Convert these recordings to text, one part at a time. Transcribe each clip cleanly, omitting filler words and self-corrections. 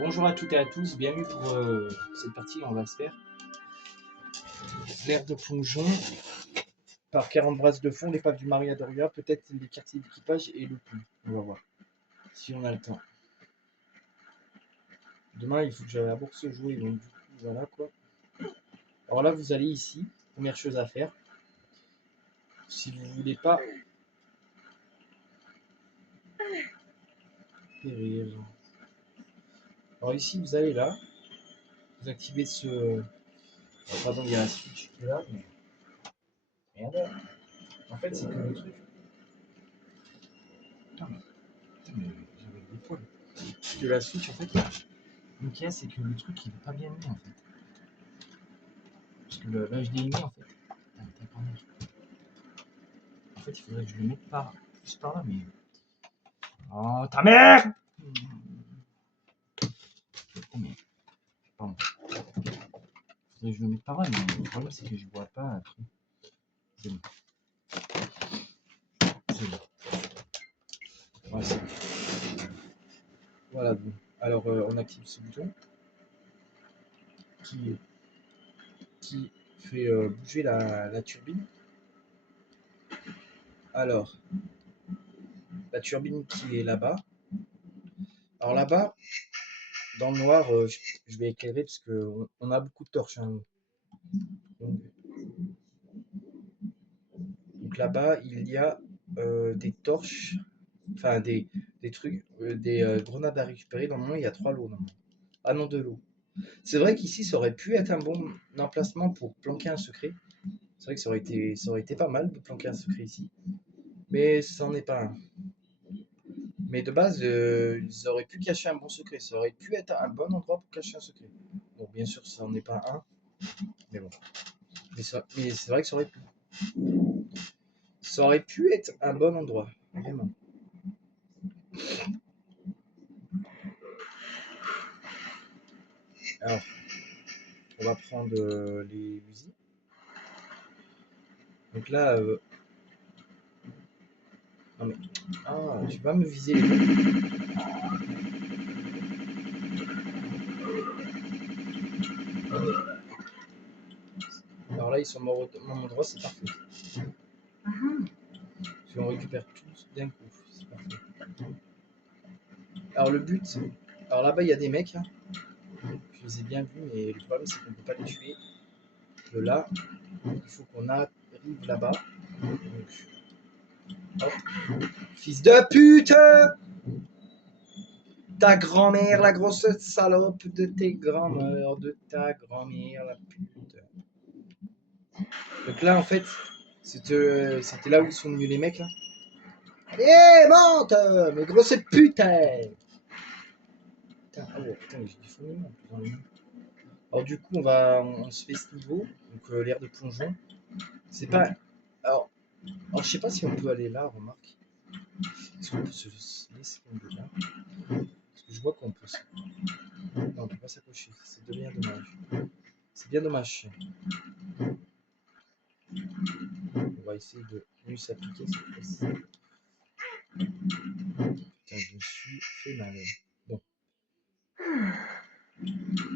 Bonjour à toutes et à tous, bienvenue pour cette partie, on va se faire l'air de plongeon par 40 brasses de fond, l'épave du Maria Doria, peut-être les quartiers d'équipage et le tout. On va voir si on a le temps. Demain, il faut que j'aille à la bourse jouer, donc du coup, voilà quoi. Alors là, vous allez ici, première chose à faire. Si vous voulez pas périr. Alors ici, vous allez là, vous activez ce. Alors, pardon, il y a un switch qui est là, mais. Merde. En fait, c'est que le truc. Putain, mais j'avais des poils. Parce que la switch, en fait, Mickey, c'est que le truc il est pas bien mis en fait. Parce que le HDMI en fait. En fait, il faudrait que je le mette plus par là, mais. Oh ta mère! Oh mais. Pardon. Il faudrait que je le mette par là, mais le problème c'est que je vois pas un truc. C'est bon. C'est bon. Ouais, c'est bon. Voilà, bon. Alors, on active ce bouton qui fait bouger la turbine. Alors, la turbine qui est là-bas. Alors là-bas, dans le noir, je vais éclairer parce qu'on a beaucoup de torches. Hein. Donc là-bas, il y a des torches, enfin des trucs, des grenades à récupérer. Normalement, il y a 3 lots. Normalement. Ah non, 2 lots. C'est vrai qu'ici, ça aurait pu être un bon emplacement pour planquer un secret. C'est vrai que ça aurait été pas mal de planquer un secret ici. Mais ça n'en est pas un. Mais de base, ils auraient pu cacher un bon secret. Ça aurait pu être un bon endroit pour cacher un secret. Bon, bien sûr, ça n'en est pas un. Mais bon. Mais c'est vrai que ça aurait pu. Ça aurait pu être un bon endroit. Vraiment. Alors, on va prendre les fusils. Donc là, non mais, ah, tu vas me viser les deux. Alors là, ils sont morts au même endroit, c'est parfait. Si on récupère tous d'un coup, c'est parfait. Alors le but, alors là-bas il y a des mecs, hein. Je les ai bien vus, mais le problème c'est qu'on ne peut pas les tuer. De là, il faut qu'on arrive là-bas. Donc, hop. Fils de pute! Ta grand-mère, la grosse salope de tes grands-mères, de ta grand-mère, la pute. Donc là, en fait, c'était là où sont venus les mecs, là. Eh, monte! Mais grosse putain! Putain, ah ouais, putain, j'ai du faux nom en plus dans le nom. Alors du coup, on se fait ce niveau, donc l'air de plongeon. C'est pas... Alors, je sais pas si on peut aller là, remarque. Est-ce qu'on peut se laisser tomber là? Parce que je vois qu'on peut... Non, on peut pas s'accrocher, c'est bien dommage. C'est bien dommage. On va essayer de mieux s'appliquer cette fois-ci. Putain, je me suis fait mal. Bon.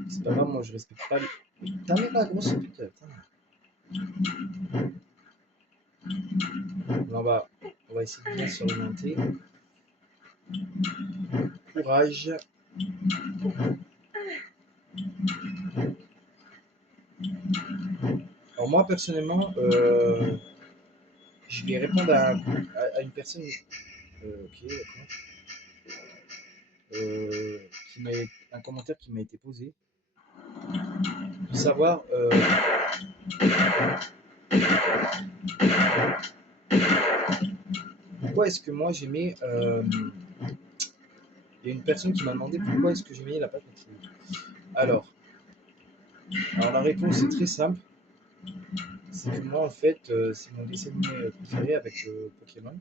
C'est pas grave, moi je respecte pas les... Putain, mais la grosse putain. Là, on va essayer de bien s'orienter. Courage. Alors moi personnellement, je vais répondre à une personne ok, d'accord. Qui m'a un commentaire qui m'a été posé. De savoir pourquoi est-ce que moi j'aimais. Il y a une personne qui m'a demandé pourquoi est-ce que j'aimais la pâte nature. Alors la réponse est très simple. C'est que moi en fait, c'est mon dessin animé préféré avec Pokémon.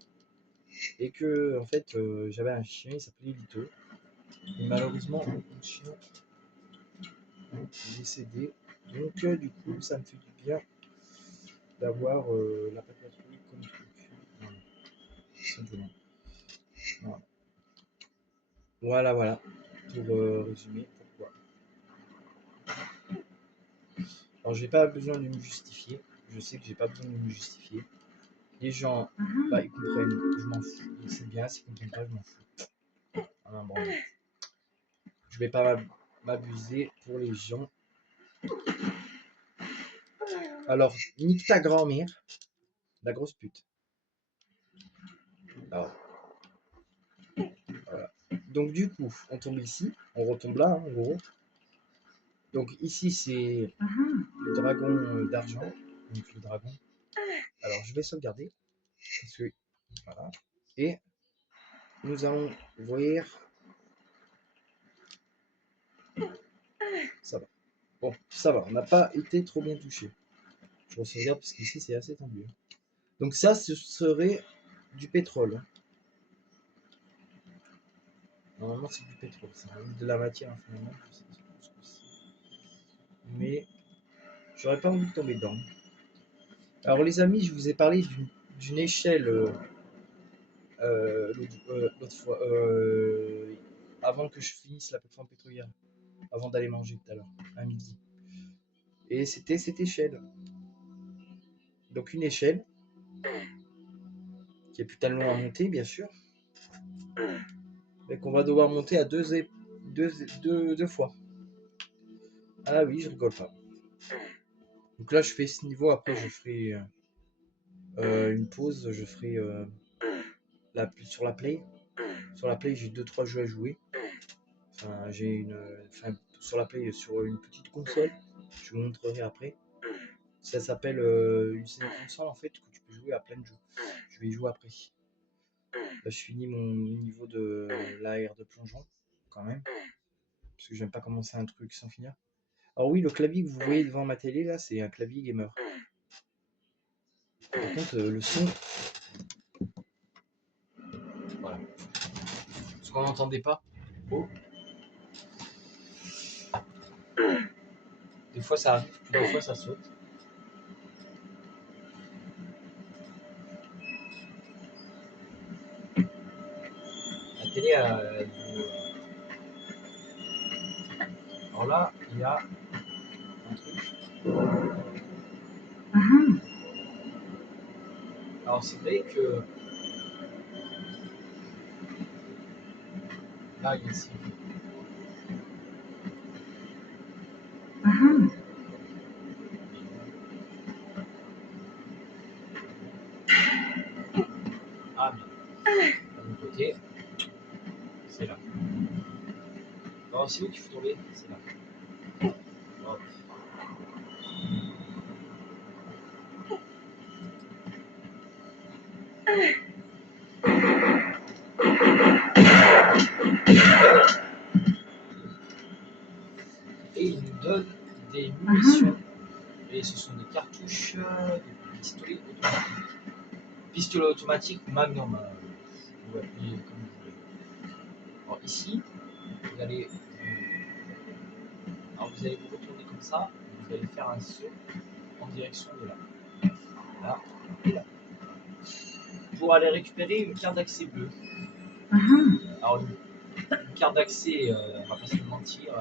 Et que en fait, j'avais un chien, il s'appelait Lito. Et malheureusement, mon chien est décédé. Donc du coup, ça me fait du bien d'avoir la pâte nature comme truc. Voilà. Tout simplement. Voilà. Voilà. pour résumer pourquoi. Alors j'ai pas besoin de me justifier, je sais que j'ai pas besoin de me justifier. Les gens, bah, ils comprennent, je m'en fous. C'est bien, s'ils comprennent pas, je m'en fous. Ah, bon. Je vais pas m'abuser pour les gens. Alors, nique ta grand-mère, la grosse pute. Alors, voilà. Donc du coup, on tombe ici, on retombe là, hein, en gros. Donc ici, c'est le dragon d'argent. Donc le dragon. Alors, je vais sauvegarder. Parce que, voilà. Et nous allons voir. Ça va. Bon, ça va. On n'a pas été trop bien touché. Je sauvegarde parce qu'ici, c'est assez tendu. Donc ça, ce serait du pétrole. Normalement, c'est du pétrole. C'est de la matière infiniment. Mais j'aurais pas envie de tomber dedans. Alors les amis, je vous ai parlé d'une échelle l'autre fois, avant que je finisse la plateforme pétrolière, avant d'aller manger tout à l'heure, à midi. Et c'était cette échelle. Donc une échelle qui est plus tellement à monter, bien sûr, mais qu'on va devoir monter à deux fois. Ah oui, je rigole pas. Donc là, je fais ce niveau. Après, je ferai une pause. Je ferai sur la Play. Sur la Play, j'ai 2-3 jeux à jouer. Enfin, sur la Play, sur une petite console. Je vous montrerai après. Ça s'appelle c'est une console en fait que tu peux jouer à plein de jeux. Je vais y jouer après. Là, je finis mon niveau de l'AR de plongeon quand même. Parce que j'aime pas commencer un truc sans finir. Alors oui, le clavier que vous voyez devant ma télé là, c'est un clavier gamer. Par contre, le son. Voilà. Ce qu'on n'entendait pas. Oh. Des fois ça arrive, puis des fois ça saute. La télé a. Alors là, il y a un truc. Alors c'est vrai que. Là, il y a ici. Ah, bien. De mon côté, c'est là. Alors, c'est où qu'il faut tomber? C'est là. Hop. Et il nous donne des munitions. Et ce sont des cartouches, des pistolets automatiques. Pistolet automatique Magnum. Vous pouvez appeler comme vous voulez. Alors ici, vous allez, vous allez vous retourner comme ça. Vous allez faire un saut en direction de là. Là et là. Pour aller récupérer une carte d'accès bleue. Alors une carte d'accès, on va pas se mentir,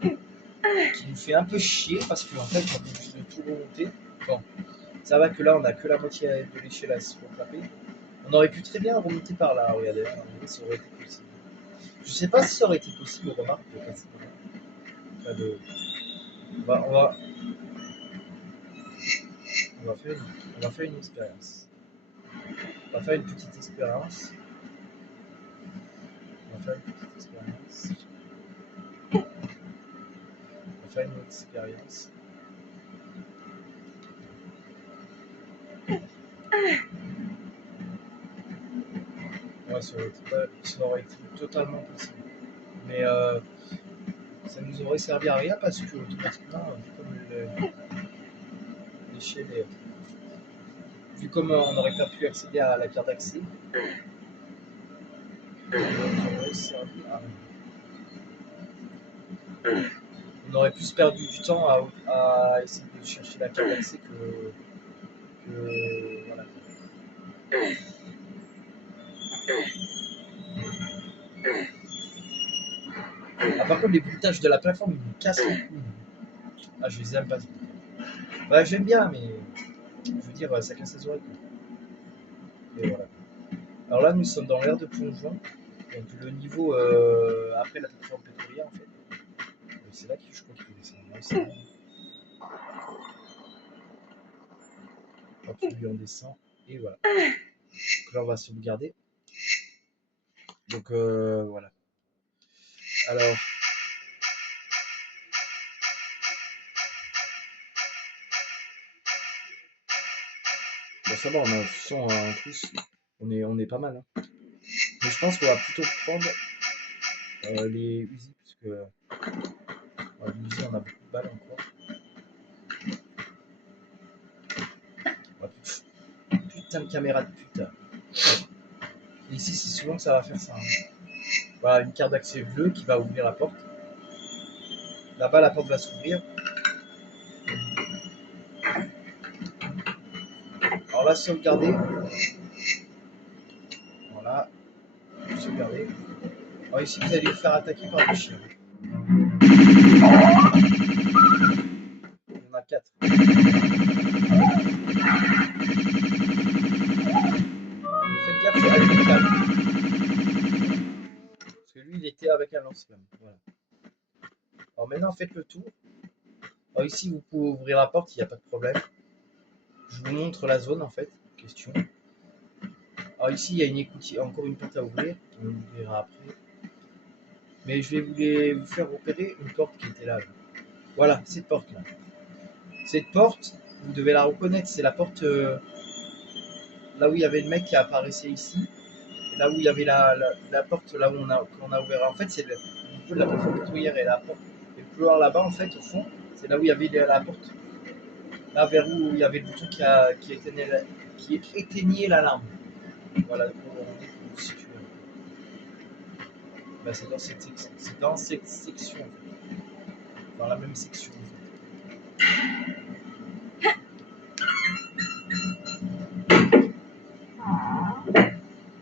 qui nous fait un peu chier parce qu'en fait on est obligé de tout remonter. Bon, ça va que là on a que la moitié de l'échelle à se rattraper. On aurait pu très bien remonter par là, regardez, ça aurait été possible. Je sais pas si ça aurait été possible, remarque, de passer par là. Enfin, on va faire une expérience. On va faire une petite expérience. On va faire une petite expérience. On va faire une expérience. Ouais, ça aurait été totalement possible. Mais ça nous aurait servi à rien parce que automatiquement, l'échelle est. Vu comme on n'aurait pas pu accéder à la carte d'accès, ça aurait servi à rien. On aurait plus perdu du temps à essayer de chercher la carte d'accès que voilà. Ah, par contre, les bruitages de la plateforme, ils me cassent les couilles. Ah, je les aime pas. Bah, j'aime bien, mais je veux dire, ça casse les oreilles. Et voilà. Alors là, nous sommes dans l'aire de plongeon. Donc le niveau après la plateforme pétrolière, en fait. C'est là que je crois qu'il faut descendre. Là, c'est là. Hop, lui on descend. Et voilà. Donc là, on va sauvegarder. Donc voilà. Alors. Bon, ça va, on a 100 en plus. On est pas mal. Hein. Mais je pense qu'on va plutôt prendre les Uzi. Parce que les Uzi, on a beaucoup de balles encore. Putain de caméra de putain. Et ici, c'est souvent que ça va faire ça. Hein. Voilà, une carte d'accès bleue qui va ouvrir la porte. Là-bas, la porte va s'ouvrir. Alors là, sauvegarder. Voilà. Sauvegarder. Alors ici, vous allez vous faire attaquer par des chiens. Il y en a 4. Faites gaffe avec le câble. Parce que lui, il était avec un lance-flamme. Voilà. Alors maintenant, faites le tour. Alors ici, vous pouvez ouvrir la porte, il n'y a pas de problème. Je vous montre la zone en fait. Question. Alors ici, il y a une écoutille, encore une porte à ouvrir. On l'ouvrira après. Mais je vais vous faire repérer une porte qui était là. Voilà, cette porte là. Cette porte, vous devez la reconnaître. C'est la porte là où il y avait le mec qui apparaissait ici. Et là où il y avait la porte là où on a ouvert. En fait, c'est le niveau de la plateforme pétrolière et la porte. Et le couloir là-bas, en fait, au fond, c'est là où il y avait la porte. Là, vers où il y avait le bouton qui éteignait l'alarme. Voilà, pour vous situer. Bah, c'est dans cette section, en fait. Dans la même section.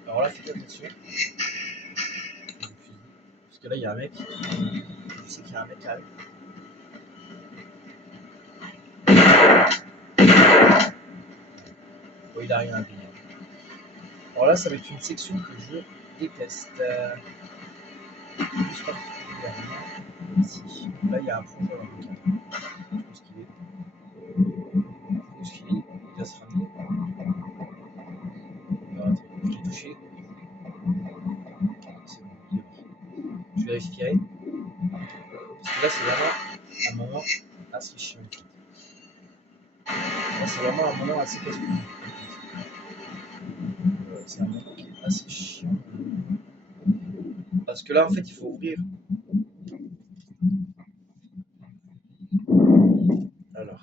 Alors là, faites attention. Parce que là, il y a un mec. Je sais qu'il y a un mec qui arrive. Bon, il a rien à dire. Alors là, ça va être une section que je déteste. Plus particulièrement ici. Là, il y a un plongeur dans le cadre. Je pense qu'il est. Il va se ramener. Alors, attends, je l'ai touché. C'est bon, il est mort. Je vérifierai. Parce que là, c'est vraiment un moment assez chiant. Là, c'est vraiment un moment assez casse-couille. C'est un moment qui est assez chiant. Parce que là, en fait, il faut ouvrir. Alors.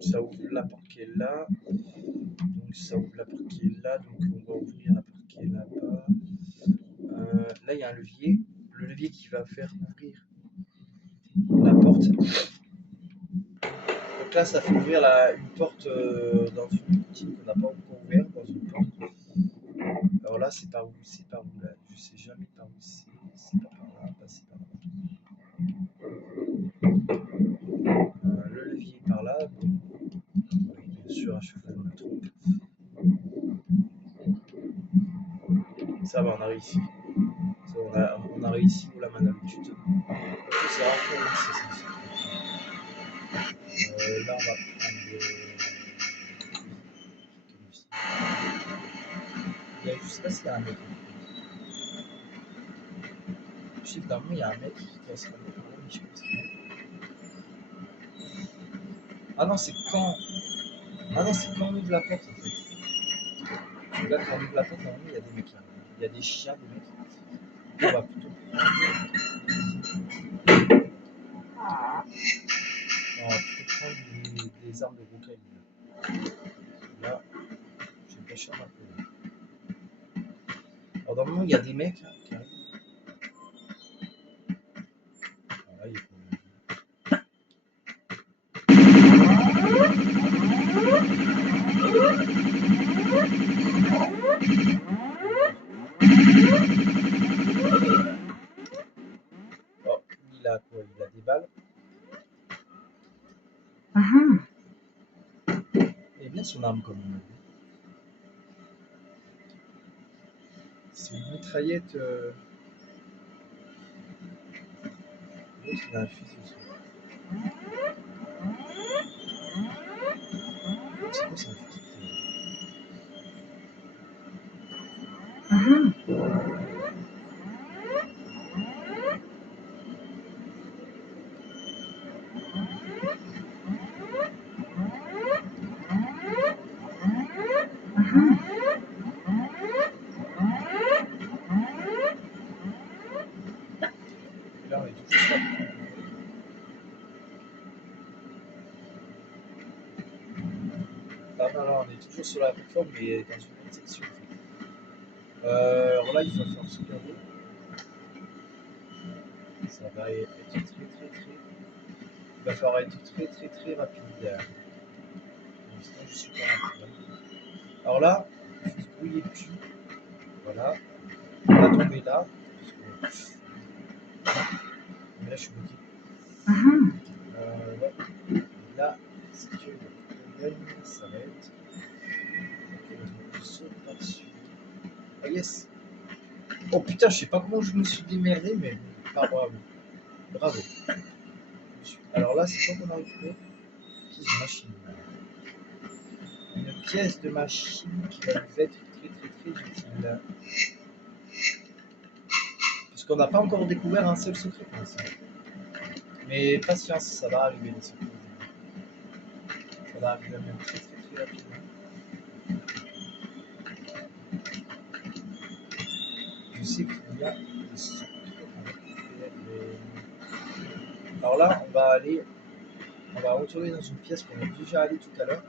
Ça ouvre la porte qui est là. Donc, ça ouvre la porte qui est là. Donc, on va ouvrir la porte qui est là-bas. Là, il y a un levier. Le levier qui va faire ouvrir la porte. Donc là, ça fait ouvrir une porte dans une boutique qu'on n'a pas encore ouverte, dans une porte. Alors là, c'est par où? C'est par où là? Je sais jamais par où c'est. C'est pas par là, c'est par là. Le levier est par là. Oui, bien sûr, à chaque fois on a trop. Ça va, on a réussi. Ça, on a réussi pour la main d'habitude. C'est vraiment c'est ça. Là, on va prendre je sais pas s'il y a un mec. Je sais que dans le monde, il y a un mec qui doit se ramener par là, mais je sais pas ce qu'il est. Ah non, c'est quand. Ah non, c'est quand on ouvre la porte en fait. Parce que là, quand on ouvre la porte, normalement, il y a des mecs là. Il y a des chiens, des mecs. On va plutôt prendre. On va plutôt prendre des armes de gros calibre. Là, j'ai pas cher un peu. Alors, normalement, il y a des mecs là qui arrivent. Alors là, il balle. Et bien son arme comme même. C'est une mitraillette. L'autre il a un fusil aussi. C'est quoi c'est un fusil? Et là on est toujours sur la Ah non, là on est toujours sur la plateforme mais dans une autre section. Alors là il va faire super beau. Ça va être très. Il va falloir être très rapide. Pour l'instant je suis pas rapide. Alors là, il faut se brouiller le cul. Voilà. On va tomber là. Mais là je suis bloqué. Ouais. Là, c'est que le problème, ça va être. Je saute par-dessus. Ah yes! Oh putain, je sais pas comment je me suis démerdé, mais ah, bravo. Bravo. Alors là, c'est quoi qu'on a récupéré? Pièce de machine. Une pièce de machine qui va nous être très utile. Parce qu'on n'a pas encore découvert un seul secret pour l'instant. Mais patience, ça va arriver les secrets. Ça va arriver même très rapidement. Je sais qu'il y a des secrets à récupérer. Alors là, on va retourner dans une pièce qu'on est déjà allé tout à l'heure.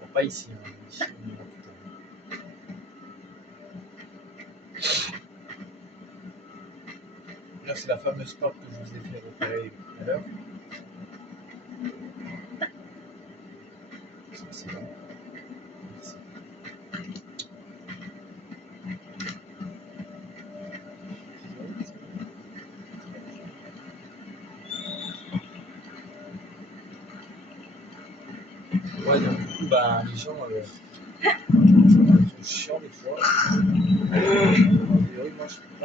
Bon, pas ici, hein. Ici on ira plus tard. Là, c'est la fameuse porte que je vous ai fait repérer tout à l'heure. Ça, c'est bon. Merci. Ouais, donc du coup, bah, les gens sont chiants des fois. A priori, moi, je peux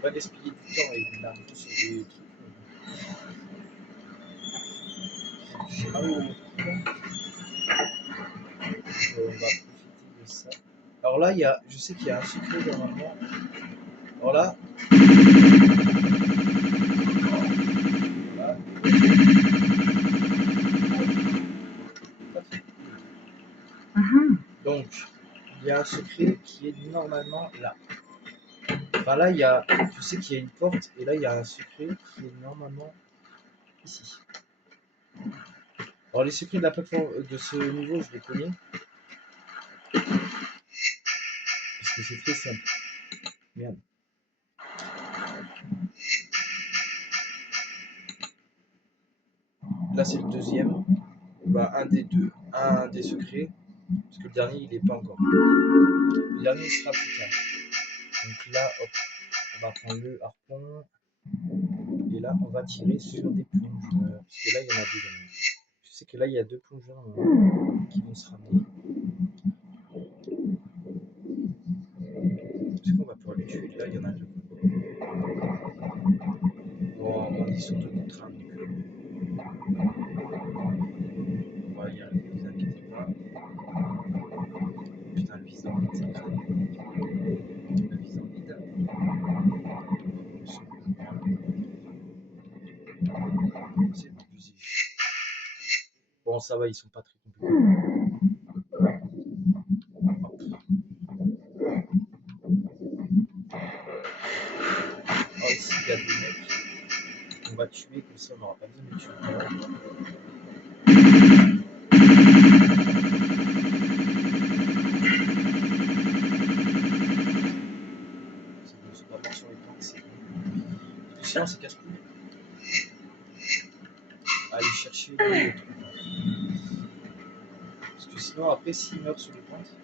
pas gaspiller du temps et de l'argent sur des trucs. J'ai mal au cou. On va profiter de ça. Alors là, je sais qu'il y a un secret normalement. Alors là, voilà. Donc, il y a un secret qui est normalement là. Enfin là, je sais qu'il y a une porte et là, il y a un secret qui est normalement ici. Alors les secrets de la plateforme de ce niveau, je les connais. Parce que c'est très simple. Merde. Là, c'est le deuxième. Bah, un des secrets. Parce que le dernier, il n'est pas encore. Le dernier, il sera plus tard. Donc là, hop, on va prendre le harpon. Et là, on va tirer sur des plongeurs. Parce que là, il y en a deux. Je sais que là, il y a deux plongeurs qui vont se ramener. Est-ce qu'on va pouvoir les tuer? Là, il y en a deux. Bon, on est sur deux contre un. On va y arriver, ne vous inquiétez pas. Putain, le vise en vide, c'est incroyable. Le vise en vide. C'est bon, fusil. Bon, ça va, ils sont pas très compliqués. Alors ici, il y a des mecs qu'on va tuer, comme ça on n'aura pas besoin de les tuer. C'est bon, c'est pas mort sur les plantes, c'est bon. Parce que sinon, c'est casse-couille. Aller chercher le truc. Parce que sinon, après, s'il meurt sur les plantes.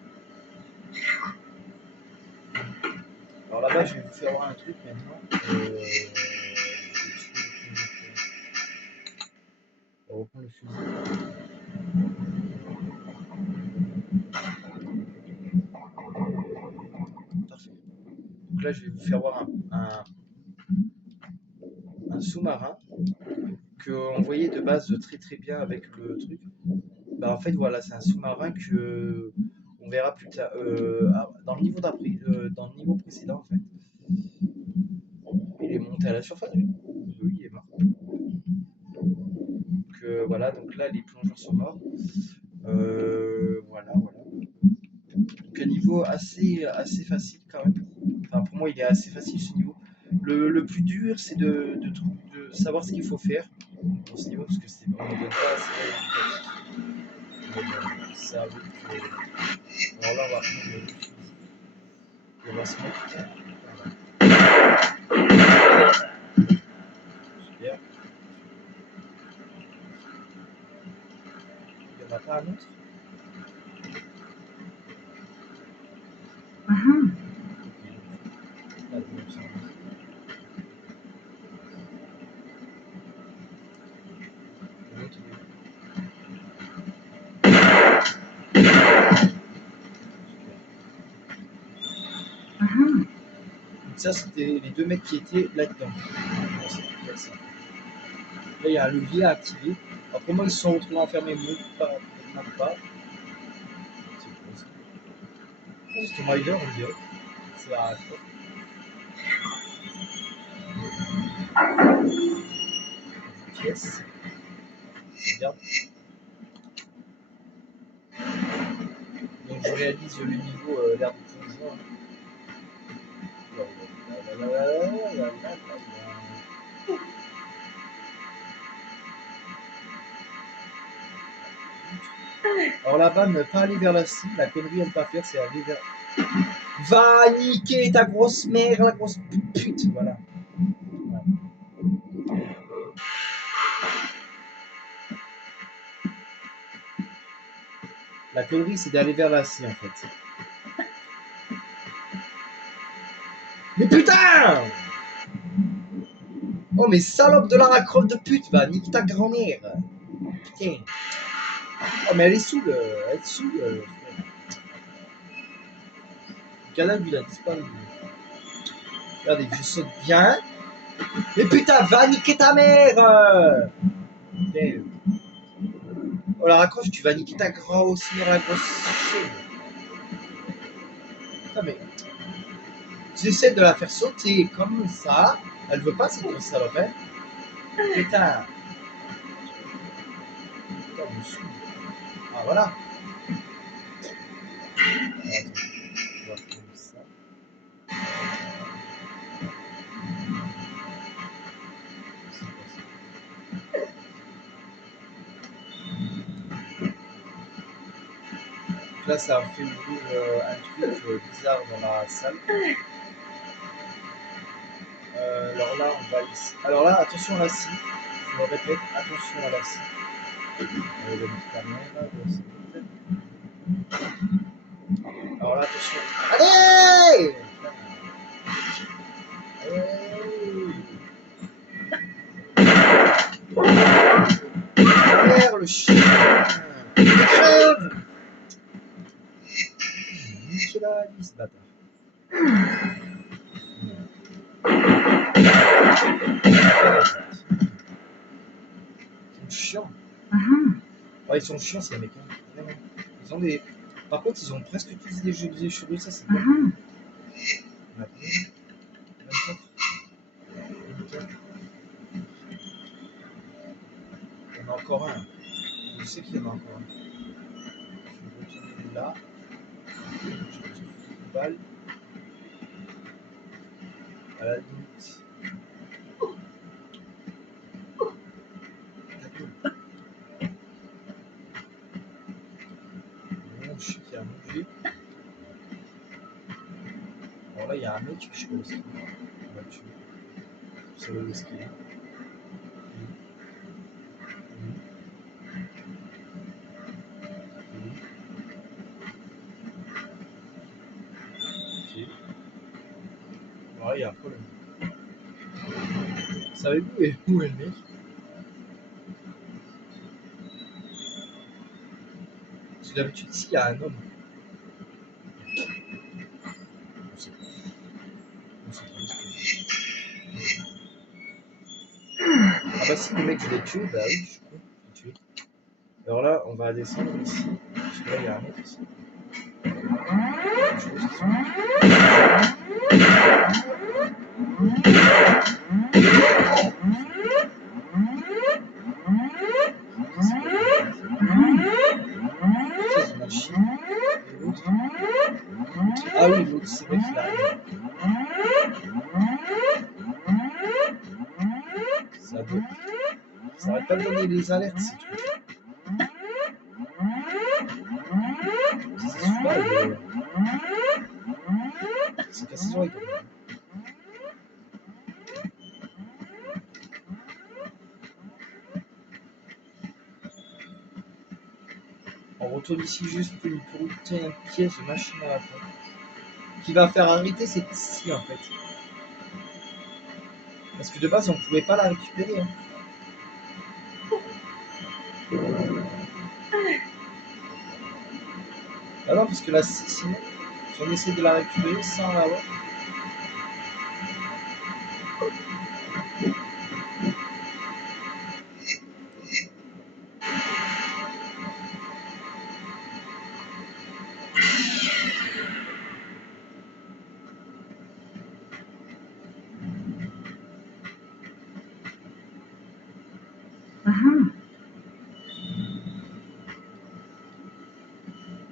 Alors là-bas, je vais vous faire voir un truc maintenant. On va reprendre le fusil. Parfait. Donc là, je vais vous faire voir un sous-marin qu'on voyait de base très très bien avec le truc. Bah, en fait, voilà, c'est un sous-marin que on verra plus tard dans le niveau d'après, dans le niveau précédent en fait. Il est monté à la surface. Oui, il est mort. Donc voilà, donc là les plongeurs sont morts. Voilà, voilà. Donc un niveau assez facile quand même. Enfin pour moi il est assez facile ce niveau. Le plus dur c'est de savoir ce qu'il faut faire dans ce niveau parce que c'est on ne donne pas assez de ça avec alors là on va prendre le fusil et on va se mettre. Voilà. Super. Il n'y en a pas un autre. Donc ça c'était les 2 mecs qui étaient là-dedans. Là il y a un levier à activer. Alors comment ils se sont retrouvés enfermés, même pas. C'est Tomb Raider on dirait. C'est la pièce. Regarde. Donc je réalise le niveau l'air de plongeon. Alors là-bas, ne pas aller vers la cible, la connerie à ne pas faire, c'est aller vers. Va niquer ta grosse mère, la grosse pute, voilà. La connerie, c'est d'aller vers la cible en fait. Mais putain! Oh, mais salope de Lara Croft de pute, va nique ta grand-mère. Putain. Oh, mais elle est saoule, elle est saoule. Le cadavre, il a disparu. Regardez, je saute bien. Mais putain, va niquer ta mère! Putain. Oh, Lara Croft, tu vas niquer ta grosse mère, la grosse chienne. Putain, mais. J'essaie de la faire sauter comme ça. Elle veut pas, cette grosse salope, hein. Putain. Putain, me saoule. Ah, voilà. On va prendre ça. Là, ça a fait ouvrir un truc bizarre dans la salle. Alors là, on va ici. Alors là, attention à la scie. Je me répète, attention à la scie. Alors là, attention. Allez! Merde, le chien! Il crève! Nique la vie, ce bâtard. Ils sont chiants. Ouais, ils sont chiants ces mecs. Ils ont des. Par contre, ils ont presque tous des jeux de cheveux, ça c'est bon. Maintenant, 24. 24. Il y en a encore un. Je sais qu'il y en a encore un. Je vais retourner là. Je vais une balle. À la limite. Bon, je sais qu'il y a un objet. Alors là, il y a un mec, je sais pas où c'est. On va le tuer. Vous savez où est-ce qu'il est. Ok. Alors là, il y a un problème. Vous savez où est le mec? que d'habitude, ici, il y a un homme. On sait pas. On sait pas où est-ce ah bah si, le mec, je l'ai tué. Bah oui, je suis con. Je l'ai tué. Alors là, on va descendre ici. Parce que là, il y a un mec ici. Quelque chose ici. C'est une machine. Et l'autre. Ah oui, l'autre, c'est vrai qu'il arrive. Ça doit. Ça arrête pas de donner les alertes, ces trucs. C'est super, c'est cassé les oreilles quand même. On retourne ici juste pour une pièce de machine à vapeur qui va faire arrêter cette scie en fait. Parce que de base on pouvait pas la récupérer. Hein. Ah non, parce que la scie, sinon, si on essaie de la récupérer sans l'avoir.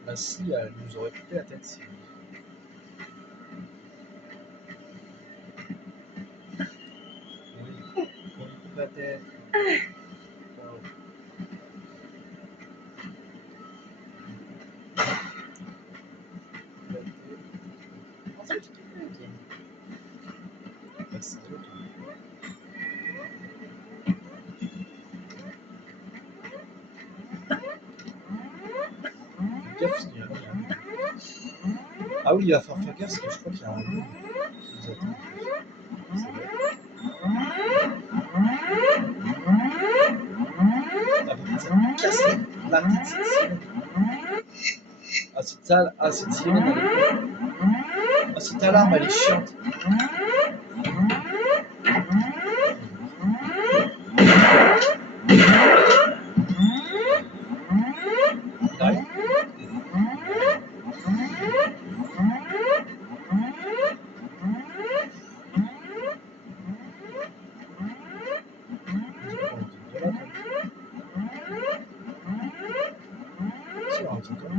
La scie, elle nous aurait coupé la tête. Oui, on lui coupe la tête. Wow. Ah oui, il va falloir faire gaffe parce que je crois qu'il y a un loup qui nous attend. C'est vrai. Ah, peut-être ça me casse la tête cette sirène. Ah, cette sirène, elle est cool. Ah, cette alarme, elle est chiante. Il a rien. Si, on entend toi.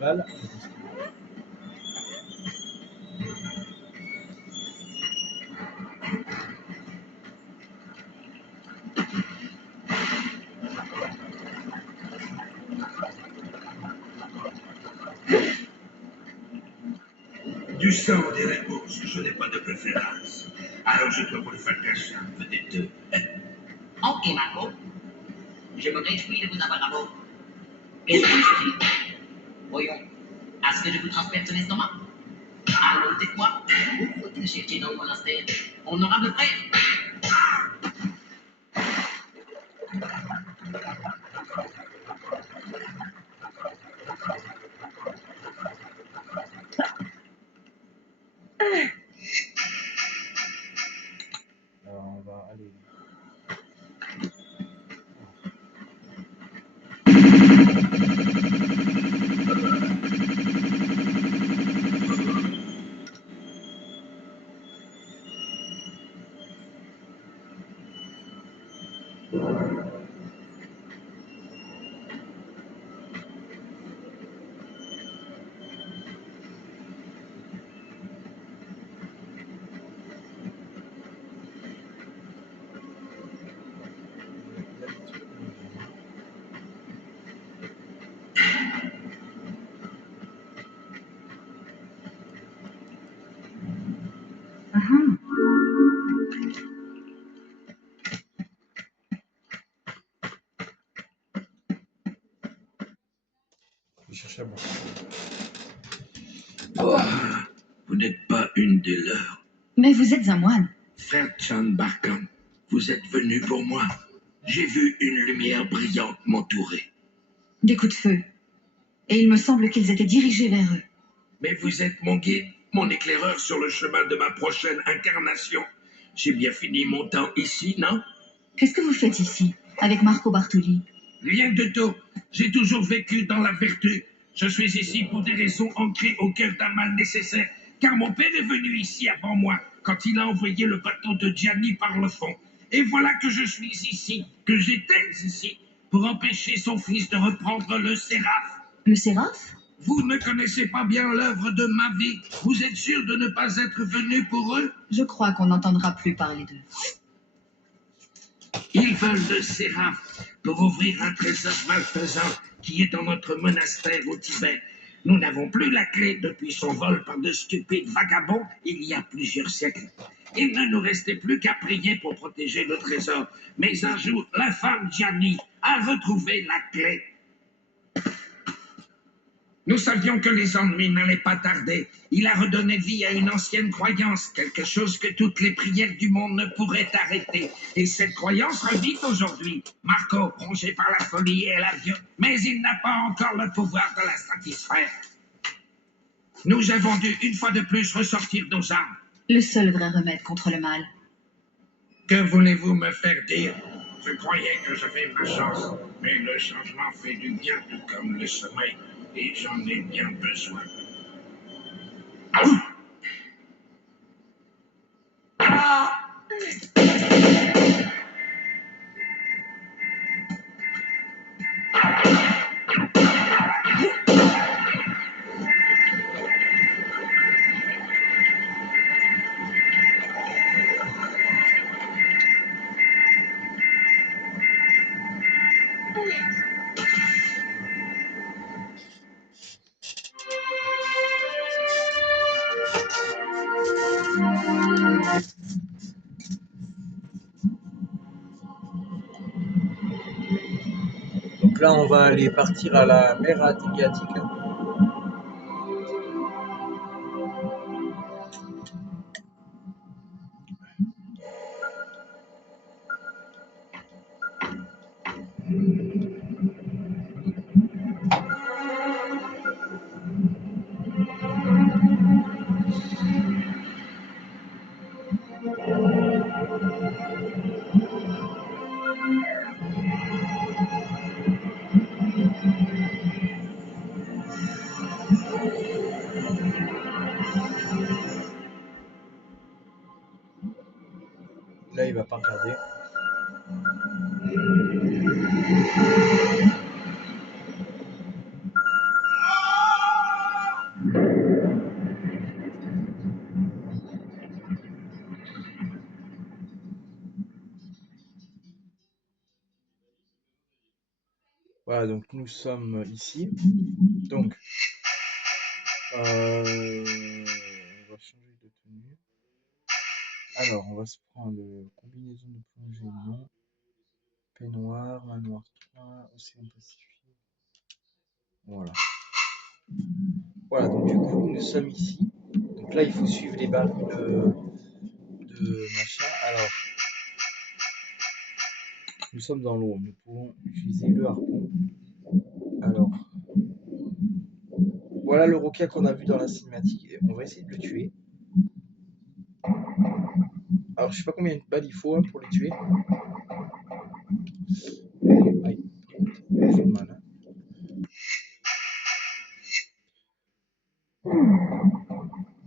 Balle. Du sang des réponses, je n'ai pas de préférence. Alors je dois vous le faire cacher, peut-être deux. Ok, Marco. Je me réjouis de vous avoir à bord. Qu'est-ce que je dis? Voyons. Est-ce que je vous transperce l'estomac? Alors, dites-moi, où faut-il chercher dans le monastère? Honorable frère. Alors, on va aller. Je cherche à boire. Vous n'êtes pas une des leurs. Mais vous êtes un moine. Frère Chan Barkan, vous êtes venu pour moi. J'ai vu une lumière brillante m'entourer. Des coups de feu. Et il me semble qu'ils étaient dirigés vers eux. Mais vous êtes mon guide, mon éclaireur sur le chemin de ma prochaine incarnation. J'ai bien fini mon temps ici, non? Qu'est-ce que vous faites ici, avec Marco Bartoli? Rien de tout. J'ai toujours vécu dans la vertu. Je suis ici pour des raisons ancrées au cœur d'un mal nécessaire. Car mon père est venu ici avant moi, quand il a envoyé le bateau de Gianni par le fond. Et voilà que je suis ici, que j'étais ici, pour empêcher son fils de reprendre le séraphe. Le Séraphe? Vous ne connaissez pas bien l'œuvre de ma vie. Vous êtes sûr de ne pas être venu pour eux? Je crois qu'on n'entendra plus parler d'eux. Ils veulent le séraphe pour ouvrir un trésor malfaisant qui est dans notre monastère au Tibet. Nous n'avons plus la clé depuis son vol par de stupides vagabonds il y a plusieurs siècles. Il ne nous restait plus qu'à prier pour protéger le trésor. Mais un jour, l'infâme Gianni a retrouvé la clé. Nous savions que les ennemis n'allaient pas tarder. Il a redonné vie à une ancienne croyance, quelque chose que toutes les prières du monde ne pourraient arrêter. Et cette croyance revit aujourd'hui. Marco, rongé par la folie et la violence, mais il n'a pas encore le pouvoir de la satisfaire. Nous avons dû, une fois de plus, ressortir nos armes. Le seul vrai remède contre le mal. Que voulez-vous me faire dire? Je croyais que j'avais ma chance, mais le changement fait du bien, tout comme le sommeil, et j'en ai bien besoin. Donc là, on va aller partir à la mer Adriatique. Là, il va pas regarder. Voilà, donc nous sommes ici. Donc, on va changer de tenue. Alors, on va se prendre combinaison de plongée, non. Peignoir, manoir 3, océan Pacifique. Voilà. Voilà, donc du coup, nous sommes ici. Donc là, il faut suivre les barres de machin. Alors, nous sommes dans l'eau. Nous pouvons utiliser le harpon. Alors, voilà le requin qu'on a vu dans la cinématique. On va essayer de le tuer. Alors, je sais pas combien de balles il faut pour le tuer. Aïe, ils font mal.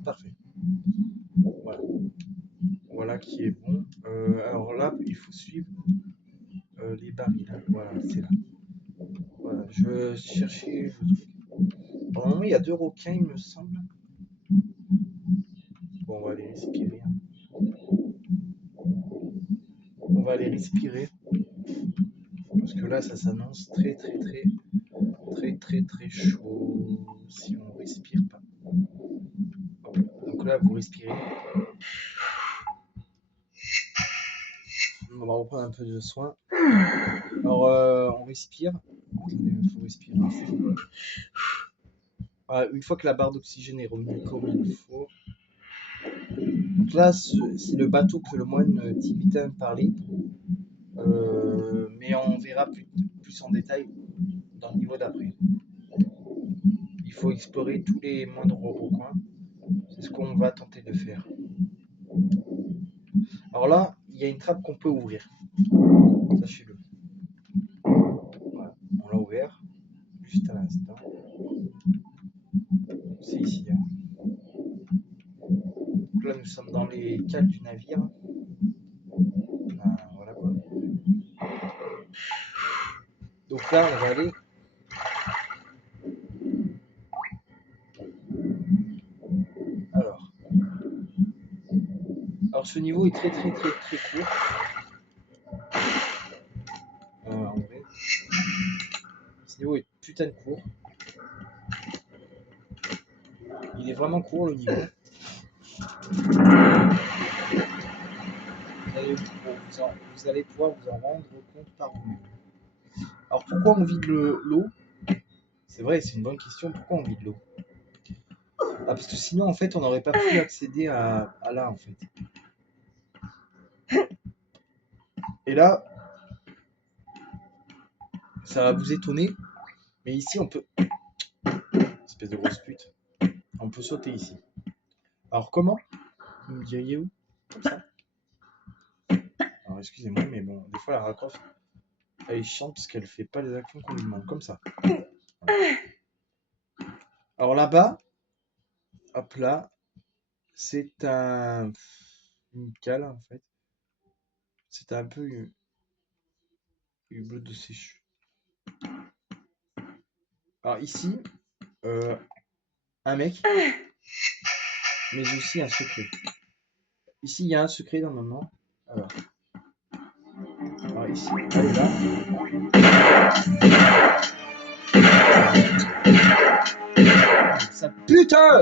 Parfait. Voilà. Voilà qui est bon. Alors là, il faut suivre les barils. Voilà, c'est là. Voilà, je cherchais le truc. Normalement, il y a 2 requins, il me semble. Bon, on va les respirer. On va les respirer. Parce que là, ça s'annonce très chaud si on respire pas. Donc là, vous respirez. reprendre un peu de soin. Alors, on respire. Attendez, il faut respirer. Voilà, une fois que la barre d'oxygène est revenue comme il faut. Donc là, c'est le bateau que le moine tibétain parlait. Mais on verra plus en détail dans le niveau d'après. Il faut explorer tous les moindres recoins. C'est ce qu'on va tenter de faire. Alors là, il y a une trappe qu'on peut ouvrir. Sachez-le. Voilà. On l'a ouvert juste à l'instant. C'est ici. Hein. Donc là, nous sommes dans les cales du navire. Voilà quoi. Donc là, on va aller. Alors ce niveau est très court. En vrai. Ce niveau est putain de court. Il est vraiment court le niveau. Vous allez pouvoir vous en rendre compte par vous-même. Alors pourquoi on vide l'eau? C'est vrai, c'est une bonne question. Pourquoi on vide l'eau? Ah, parce que sinon en fait on n'aurait pas pu accéder à là en fait. Et là, ça va vous étonner, mais ici on peut... Espèce de grosse pute. On peut sauter ici. Alors comment? Vous me diriez où? Comme ça. Alors excusez-moi, mais bon, des fois la Lara Croft, elle est chiante parce qu'elle fait pas les actions qu'on lui demande. Comme ça. Voilà. Alors là-bas, hop là, c'est une cale en fait. C'est un peu une boule de sèche. Alors ici, un mec, mais aussi un secret. Ici, il y a un secret normalement. Alors ici, allez là. Ça putain!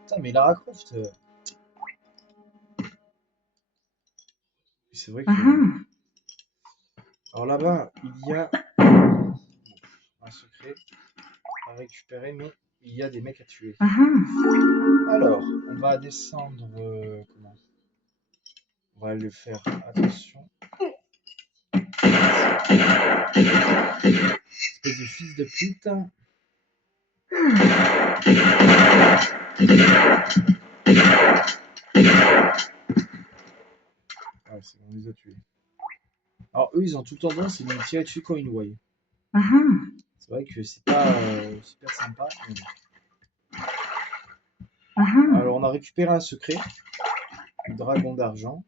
Putain, mais Lara Croft. C'est vrai que. Alors là-bas, il y a un secret à récupérer, mais il y a des mecs à tuer. Alors, on va descendre. Comment? On va le faire. Attention. Espèce de fils de pute. Ah, c'est bon, on les a tués. Alors eux, ils ont tout tendance à nous tirer dessus quand ils nous voient. C'est vrai que c'est pas super sympa. Mais... Alors on a récupéré un secret, le dragon d'argent.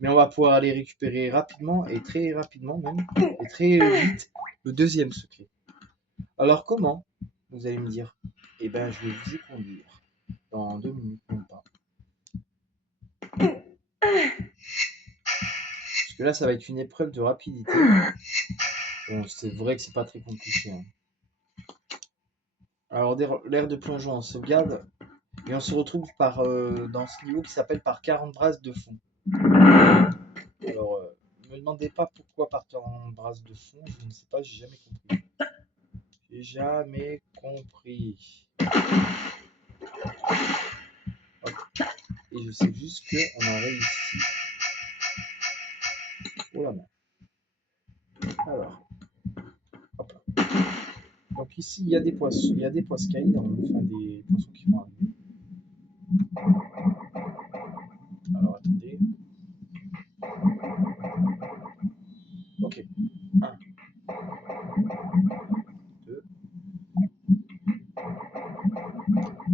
Mais on va pouvoir aller récupérer rapidement, et très rapidement même, et très vite, le deuxième secret. Alors comment? Vous allez me dire. Eh ben je vais vous y conduire. Dans 2 minutes, même pas. Parce que là, ça va être une épreuve de rapidité. Bon, c'est vrai que c'est pas très compliqué. Hein. Alors, l'air de plongeon en sauvegarde. Et on se retrouve dans ce niveau qui s'appelle par 40 brasses de fond. Alors, ne me demandez pas pourquoi par 40 brasses de fond. Je ne sais pas, j'ai jamais compris. J'ai jamais compris. Hop. Et je sais juste qu'on a réussi. Oh la main. Alors. Hop là. Donc ici, il y a des poissons, il y a des poiscailles, enfin des poissons qui vont arriver. Alors attendez. Ok. 1. 2.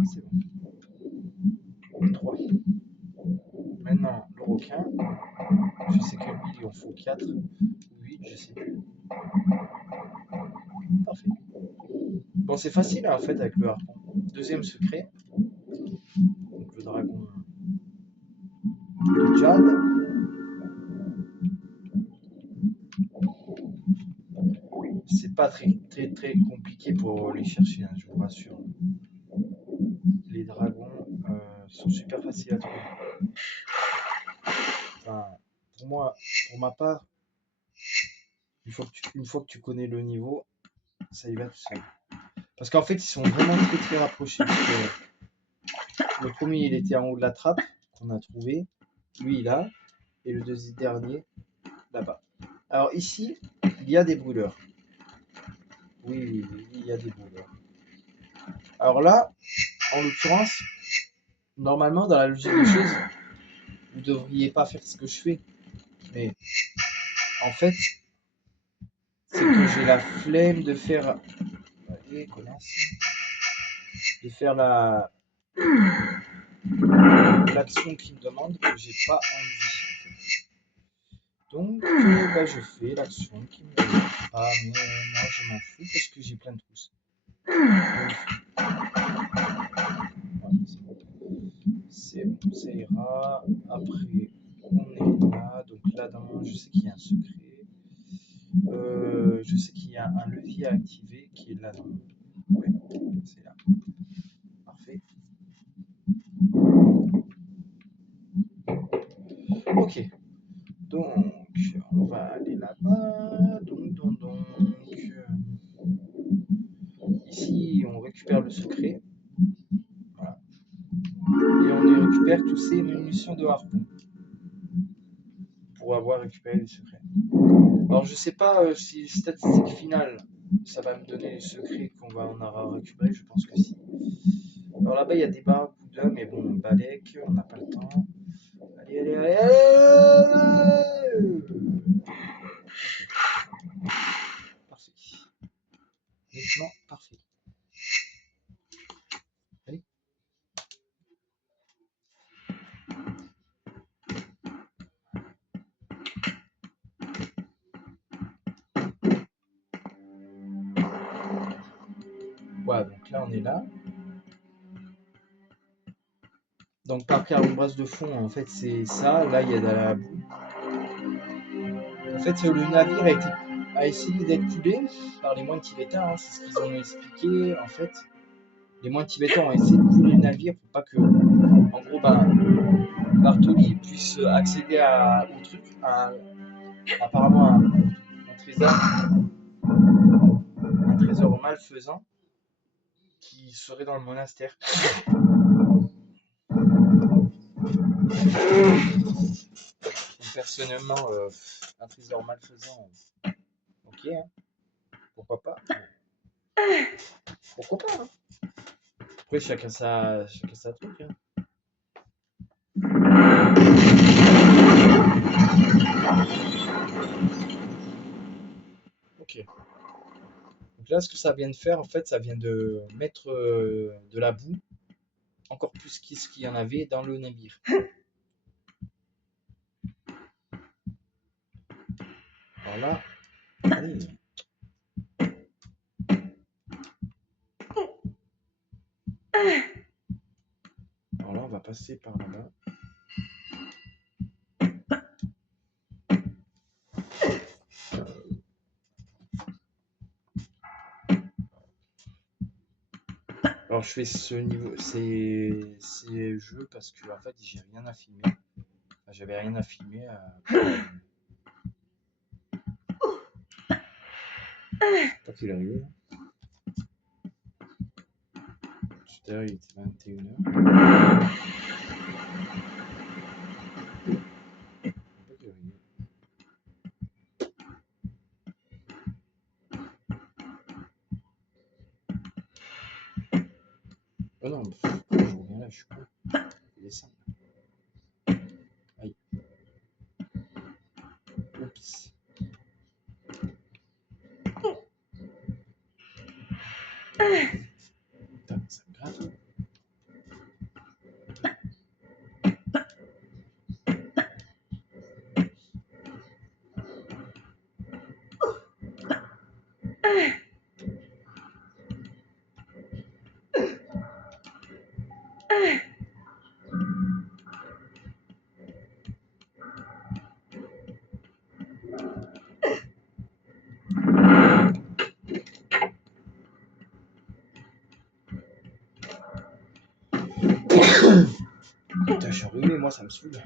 C'est bon. 3. Maintenant, le requin. Je sais que lui, il en faut 4 ou 8, je sais plus. Parfait. Bon, c'est facile en fait avec le harpon. Deuxième secret. Donc le dragon de Jade. C'est pas très compliqué pour les chercher, hein, je vous rassure. Les dragons sont super faciles à trouver. Enfin, pour moi, pour ma part, une fois que tu connais le niveau, ça y va tout seul. Parce qu'en fait, ils sont vraiment très très rapprochés. Parce que le premier, il était en haut de la trappe qu'on a trouvé. Lui, là. Et le deuxième dernier, là-bas. Alors ici, il y a des brûleurs. Oui, il y a des brûleurs. Alors là, en l'occurrence, normalement, dans la logique des choses, vous ne devriez pas faire ce que je fais. Mais en fait, c'est que j'ai la flemme de faire. Allez, connasse. De faire l'action qu'il me demande que j'ai pas envie. En fait. Donc, bah, je fais l'action qu'il me demande. Ah, mais moi, je m'en fous parce que j'ai plein de trousses. C'est bon, ça ira. Après, on est là. Donc là, je sais qu'il y a un secret. Je sais qu'il y a un levier à activer qui est là. Ouais, c'est là. Parfait. Ok. Donc, on va aller là-bas. Ici, on récupère le secret. Voilà. Et on récupère tous ces munitions de harpon pour avoir récupéré les secrets. Alors, je sais pas si statistique finale, ça va me donner les secrets qu'on aura récupérés. Je pense que si. Alors là-bas, il y a des barracudas, mais bon, Balek, on n'a pas le temps. Allez. Parfait. Nettement parfait. Allez. Voilà, donc là, on est là. Donc par brasse de fond, en fait, c'est ça. Là, il y a de la boue. En fait, le navire a essayé d'être coulé par les moines tibétains. Hein, c'est ce qu'ils ont expliqué. En fait, les moines tibétains ont essayé de couler le navire pour pas que, en gros, Bartoli puisse accéder au truc, apparemment un trésor malfaisant qui serait dans le monastère. Personnellement, un trésor malfaisant, ok, hein. Pourquoi pas. Pourquoi pas, hein. Après, chacun sa truc, hein. Ok. Donc là, ce que ça vient de faire, en fait, ça vient de mettre de la boue, encore plus ce qu'il y en avait dans le navire. Alors là, allez. Alors là, on va passer par là-bas. Alors je fais ce niveau, ces jeux parce que en fait j'ai rien à filmer. Enfin, j'avais rien à filmer. Pas qu'il est arrivé. Tout à l'heure il était 21h. Oh non, je reviens là, je suis con. Il descend. Aïe. Oups. Putain, ça me gratte. Putain, je suis enrhumé, moi ça me saoule.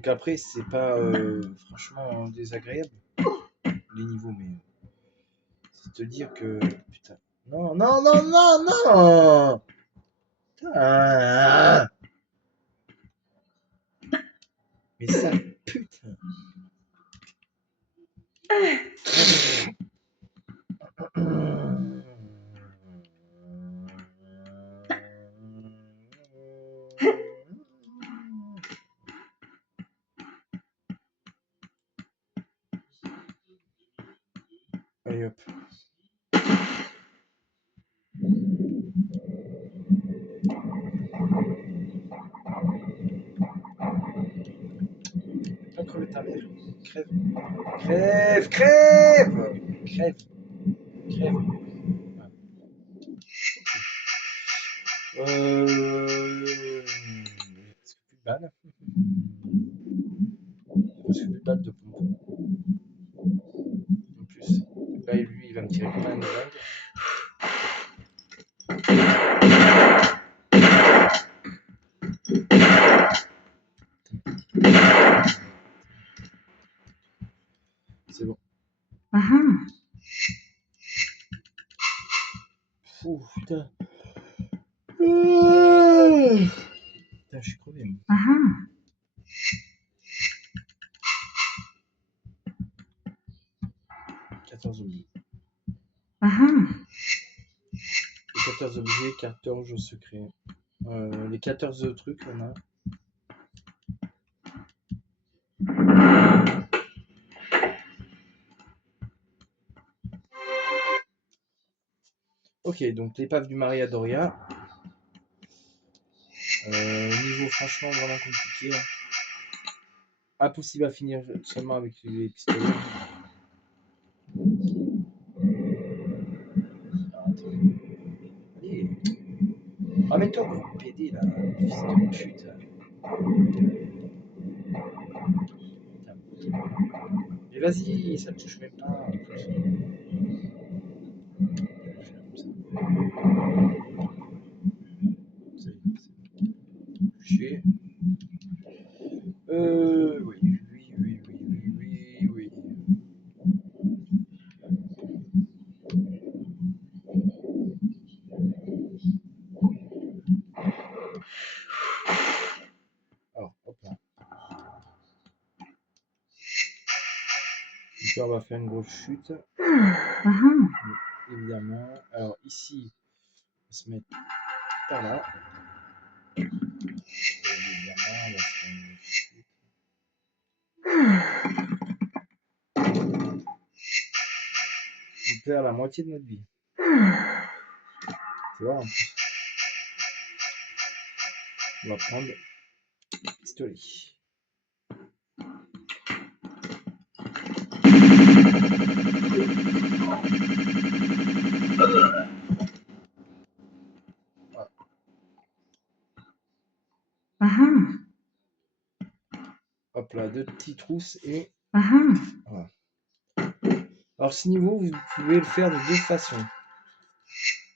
Donc après, c'est pas franchement désagréable, les niveaux, mais c'est te dire que... Putain. Non, non, non, non, non. Putain. Mais ça, putain. Allez hop. Pas crever ta mère. Crève. Crève, crève. Crève. Crève. Est-ce que plus de balles? Est-ce que plus de balles de pompon? En plus, là, lui, il va me tirer comme un dingue. C'est bon. Ouh, putain. Putain, je suis crevé. Moi. 14 objets. Les 14 objets, 14 secrets. Les 14 trucs, on a. Ok, donc l'épave du Maria Doria. Niveau franchement vraiment compliqué. Hein. Impossible à finir seulement avec les pistolets. Allez. Ramène-toi, gros PD là, fils de pute. Mais vas-y, ça te touche même pas. En plus. Chier. Oui, oui, oui, oui, oui, oui, oui. Alors, hop là. Donc là, on va faire une grosse chute. Évidemment. Alors ici, on va se mettre par là. Évidemment, on va se faire une grosse chute. On perd la moitié de notre vie. Tu vois, en plus. On va prendre le pistolet. Hop là, deux petites trousses et voilà. Alors ce niveau, vous pouvez le faire de deux façons.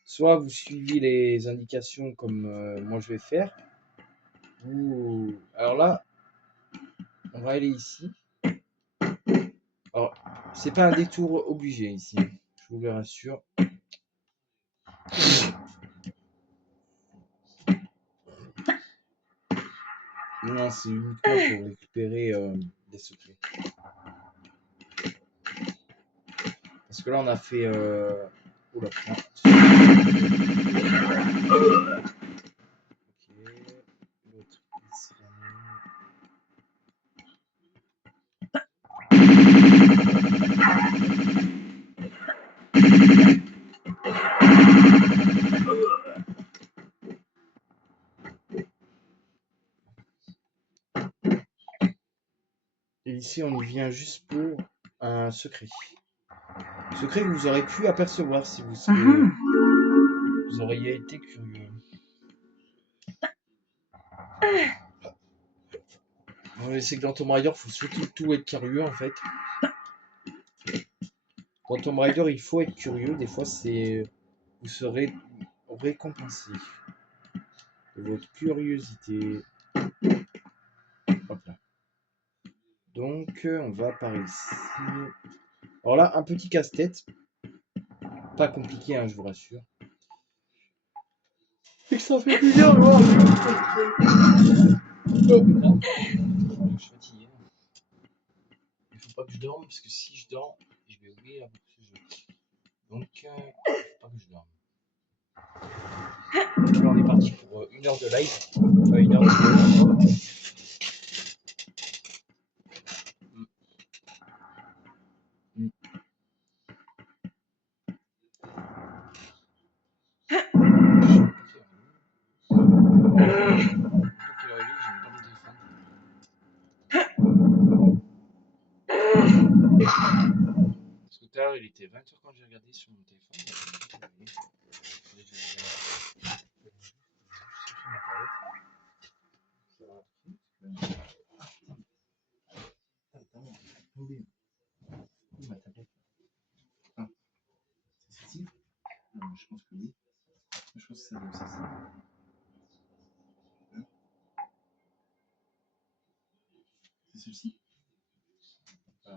Soit vous suivez les indications comme moi je vais faire. Ou... Alors là, on va aller ici. Alors, c'est pas un détour obligé ici, je vous le rassure. Non, c'est uniquement pour récupérer des secrets. Parce que là, on a fait... Oula, putain. Ok. L'autre, il se ramène. Et ici, on y vient juste pour un secret. Secret que vous aurez pu apercevoir si vous auriez été curieux. Ouais, c'est que dans Tomb Raider, il faut surtout tout être curieux en fait. Dans Tomb Raider, il faut être curieux. Des fois, vous serez récompensé de votre curiosité. Hop là. Donc, on va par ici. Alors là, un petit casse-tête. Pas compliqué, hein, je vous rassure. Et que ça fait plaisir de voir. Oh putain. Je suis fatigué. Il faut pas que je dorme, parce que si je dors, je vais oublier la boucle ce jeu. Donc, il faut pas que je dorme. Là, on est parti pour 1 heure de live. Enfin, 1 heure de vidéo. Mm. Parce que tout à l'heure, il était 20h quand j'ai regardé sur mon téléphone. Ma tablette. Ah, c'est celle-ci? Non, je pense que oui. Je pense que ça doit être ça. C'est celle-ci? Je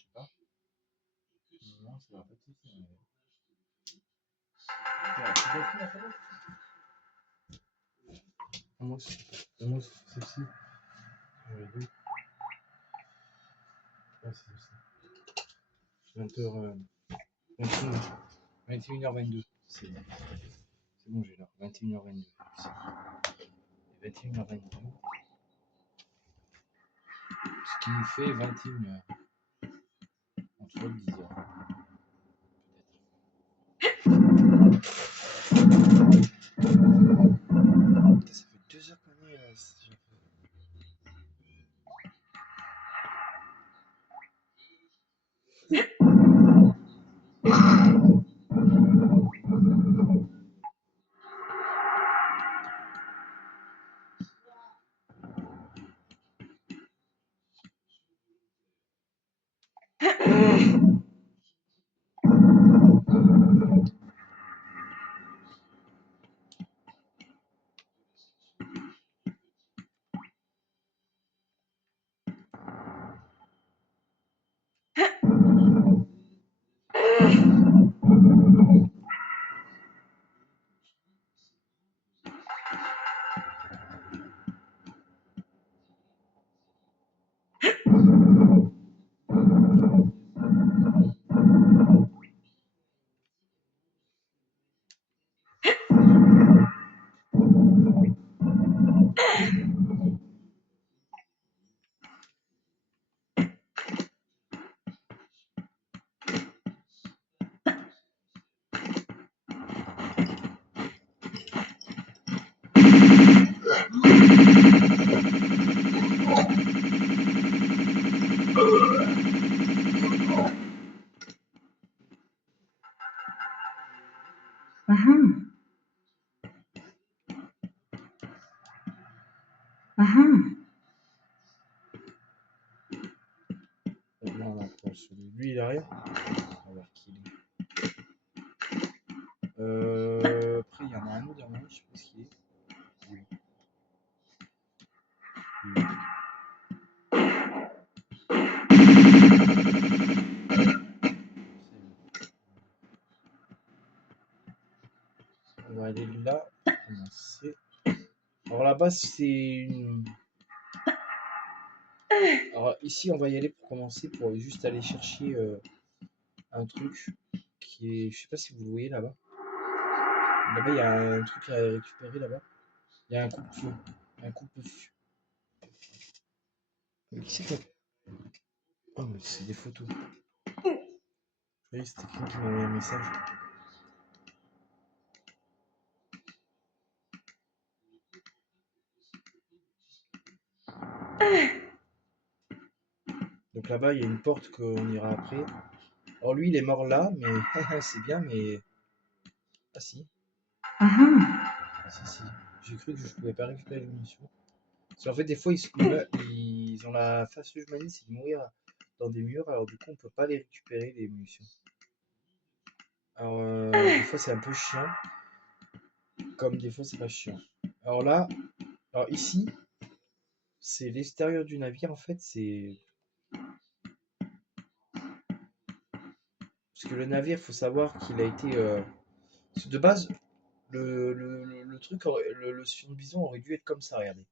sais pas. Non, ça va pas être celle-ci. Tu dois faire la tablette? Moi, c'est celle-ci. J'en ai deux. Ouais, c'est celle-ci. 20h. 21h22. C'est bon, j'ai l'heure. 21h22. 21h22. Ce qui nous fait 21h. Entre 10h. Ça fait 2 heures qu'on est. Là, on approche celui. Lui, il est arrière. On va voir qui il est. Après, il y en a un autre derrière moi, je sais pas ce qu'il est. Oui. Oui. On va aller là pour commencer. Alors là-bas, c'est une. Alors ici, on va y aller pour commencer, pour juste aller chercher un truc qui est. Je sais pas si vous le voyez là-bas. Là-bas, il y a un truc à récupérer là-bas. Il y a un coupe-feu. Un coupe-feu. Qui c'est quoi? Oh, mais c'est des photos. Oui, c'était quelqu'un qui m'a envoyé un message. Donc là-bas, il y a une porte qu'on ira après. Alors lui, il est mort là, mais c'est bien, mais. Ah si. Si. J'ai cru que je pouvais pas récupérer les munitions. Parce qu'en fait, des fois, ils ont la fâcheuse manie, c'est de mourir dans des murs, alors du coup, on peut pas les récupérer, les munitions. Alors, des fois, c'est un peu chiant, comme des fois, c'est pas chiant. Alors là, alors ici, c'est l'extérieur du navire, en fait, c'est Parce que le navire, faut savoir qu'il a été... de base, le truc, le Sion Bison aurait dû être comme ça, regardez.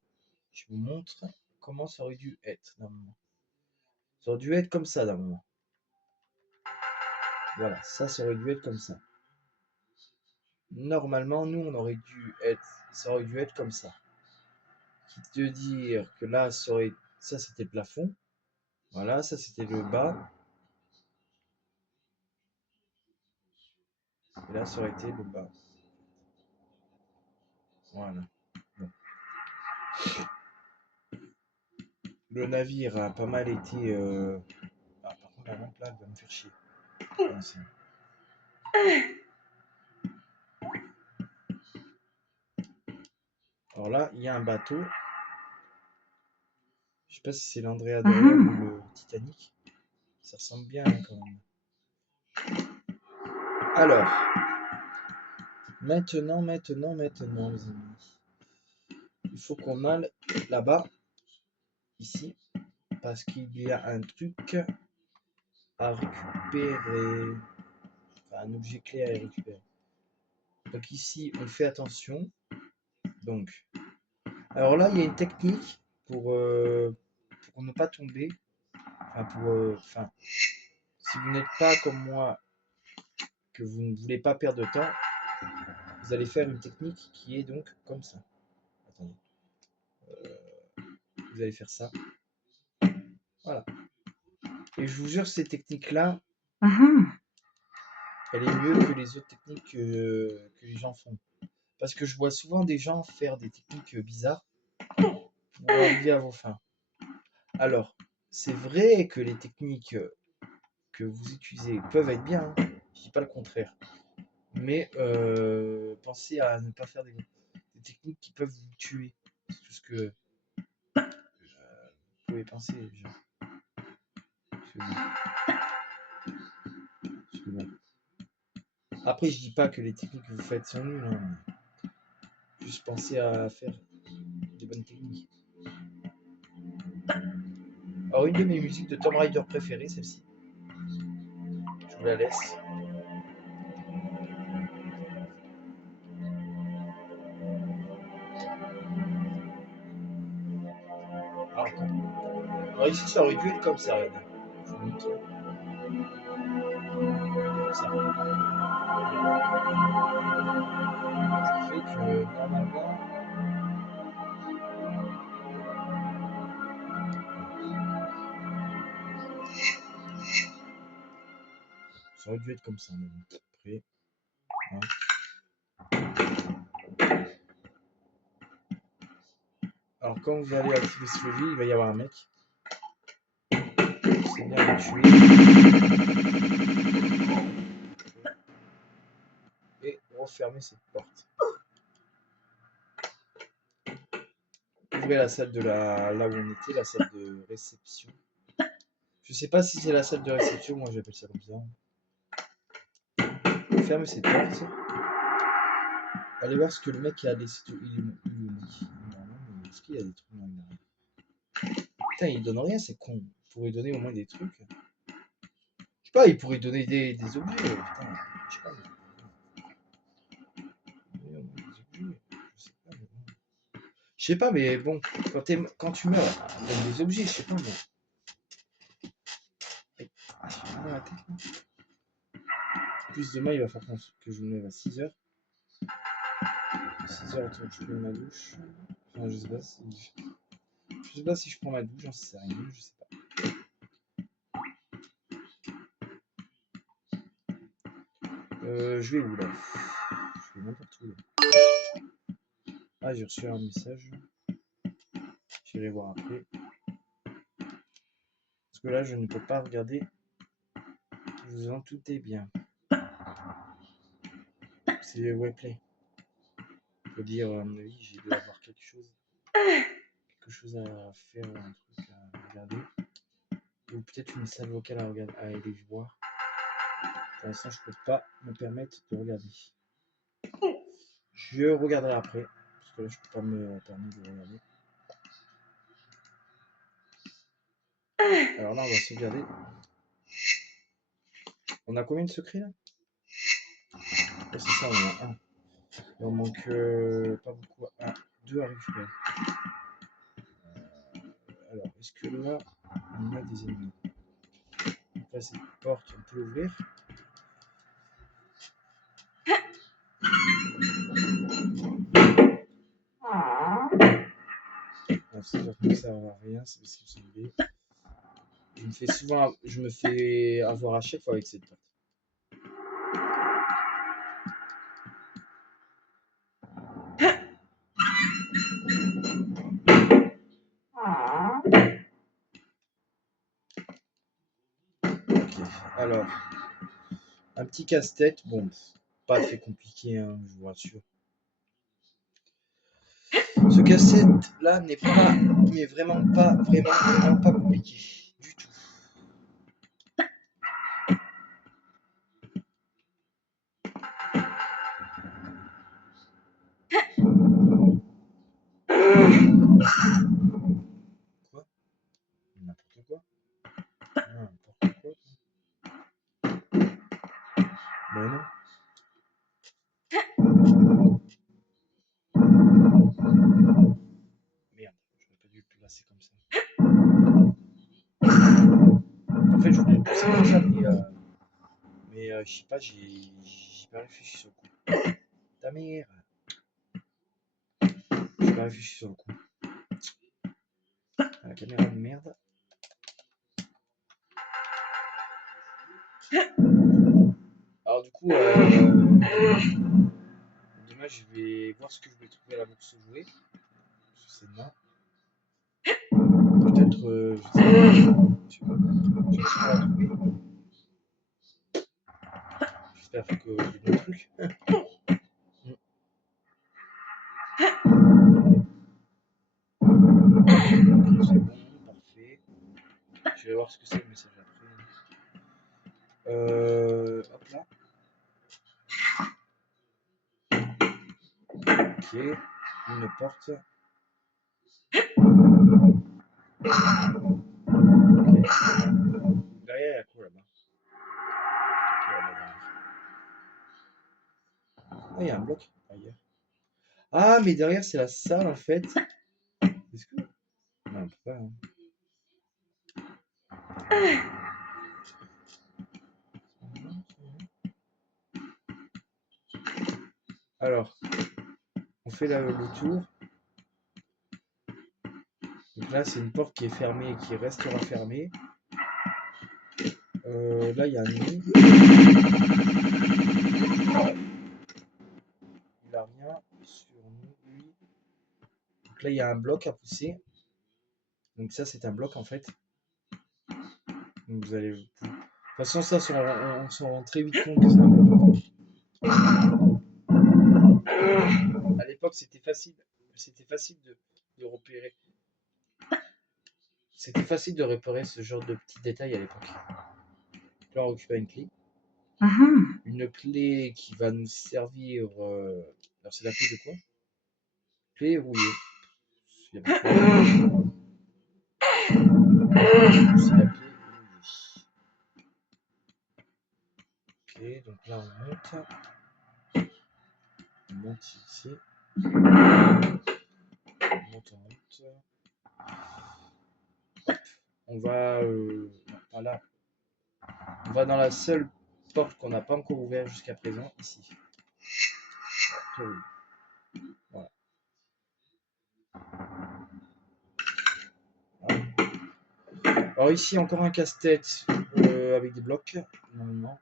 Je vous montre comment ça aurait dû être d'un moment. Ça aurait dû être comme ça d'un moment. Voilà, ça aurait dû être comme ça. Normalement, nous, on aurait dû être... Ça aurait dû être comme ça. Qui te dire que là, ça c'était le plafond. Voilà, ça c'était le bas. Et là, ça aurait été le bas. Voilà. Bon. Le navire a pas mal été... Ah, par contre, la lampe là, elle va me faire chier. Ah, alors là, il y a un bateau. Je sais pas si c'est l'Andrea Doria ou le Titanic. Ça ressemble bien quand même. Alors, maintenant, les amis. Il faut qu'on aille là-bas, ici, parce qu'il y a un truc à récupérer. Enfin, un objet clé à récupérer. Donc ici, on fait attention. Donc, alors là, il y a une technique pour ne pas tomber. Enfin, si vous n'êtes pas comme moi, que vous ne voulez pas perdre de temps, vous allez faire une technique qui est donc comme ça. Attendez. Vous allez faire ça. Voilà. Et je vous jure, ces techniques-là, elle est mieux que les autres techniques que les gens font. Parce que je vois souvent des gens faire des techniques bizarres pour arriver à vos fins. Alors, c'est vrai que les techniques que vous utilisez peuvent être bien, hein. Je dis pas le contraire. Mais pensez à ne pas faire des techniques qui peuvent vous tuer. C'est tout ce que vous pouvez penser. Après, je dis pas que les techniques que vous faites sont nulles, hein. Juste pensez à faire des bonnes techniques. Alors, une de mes musiques de Tomb Raider préférées, celle-ci. Je vous la laisse. Alors ici, ça aurait dû être comme ça, regardez. Je vous montre. Comme ça. Ce qui fait que normalement, ça aurait dû être comme ça. Mais bon, après, hein. Alors quand vous allez activer ce levier, il va y avoir un mec. C'est bien le tuer. Et refermer cette porte. Ouvrez la salle de là où on était, la salle de réception. Je sais pas si c'est la salle de réception, moi j'appelle ça comme ça. Fermez cette porte. Allez voir ce que le mec a laissé. Il est où le mec? Est-ce qu'il y a des trucs dans le... Putain, il donne rien, c'est con. Il pourrait donner au moins des trucs. Je sais pas, il pourrait donner des objets. Putain, je sais pas. Je sais pas, mais bon, quand tu meurs, donne des objets, je sais pas moi. Ah, je suis dans la tête. Plus demain, il va falloir que je me lève à 6h. 6h, attends, je prends ma douche. Enfin, je sais pas si. Je sais pas si je prends ma douche, j'en sais rien, je sais pas. Je vais où là? Je vais n'importe où là. Ah, j'ai reçu un message. J'irai voir après. Parce que là, je ne peux pas regarder. Vous en doutez bien. C'est Webplay. Faut dire, à mon avis, j'ai dû avoir quelque chose à faire, un truc à regarder. Ou peut-être une salle vocale à aller voir. Pour l'instant, je peux pas me permettre de regarder. Je regarderai après. Parce que là, je peux pas me permettre de regarder. Alors là, on va sauvegarder. On a combien de secrets là? Ouais, c'est ça, on en a un. Il en manque pas beaucoup. 1, 2 à récupérer. Alors, est-ce que là, on a des ennemis? Donc là, cette porte, on peut l'ouvrir. Non, c'est sûr que ça sert à rien, c'est parce qu'ils sont bébés. Je me fais avoir à chaque fois avec cette porte. Ok, alors, un petit casse-tête, bon, pas très compliqué, hein, je vous rassure. Ce casse-tête là n'est pas, mais vraiment pas compliqué du tout. Quoi? N'importe quoi. N'importe quoi. Ben non. Merde, j'aurais pas dû le placer comme ça. En fait, je voulais le placer comme ça, mais je sais pas, j'ai pas réfléchi sur le coup. Ta mère. J'ai pas réfléchi sur le coup. La caméra de merde. Alors du coup, demain je vais voir ce que je vais trouver à la bourse aux jouets. C'est demain. Peut-être, je sais pas. Je sais pas. Je vais essayer de la trouver. J'espère que des bons trucs. Ok, c'est bon, parfait. Je vais voir ce que c'est le message après. Hop là. Ok, une porte. Ok. Derrière, il y a quoi là-bas? Ok, là-bas derrière. Ah, il y a un bloc ailleurs. Ah, mais derrière, c'est la salle en fait. Est-ce que. Non, on peut pas. Hein. Alors, on fait le tour. Donc là, c'est une porte qui est fermée et qui restera fermée. Là, il y a un nid. Il a rien sur nous, lui. Donc là, il y a un bloc à pousser. Donc ça, c'est un bloc en fait. Donc vous allez. De toute façon, ça, on s'en rend très vite compte que c'est un bloc. À l'époque, c'était facile. C'était facile de repérer. C'était facile de repérer ce genre de petits détails à l'époque. Là, on récupère une clé. Une clé qui va nous servir. Alors, c'est la clé de quoi? Clé rouillée. C'est la clé rouillée. Ok, donc là, on monte. On monte ici. On monte. Hop. On va. Non, pas là. On va dans la seule porte qu'on n'a pas encore ouverte jusqu'à présent, ici. Voilà. Alors ici, encore un casse-tête avec des blocs, normalement.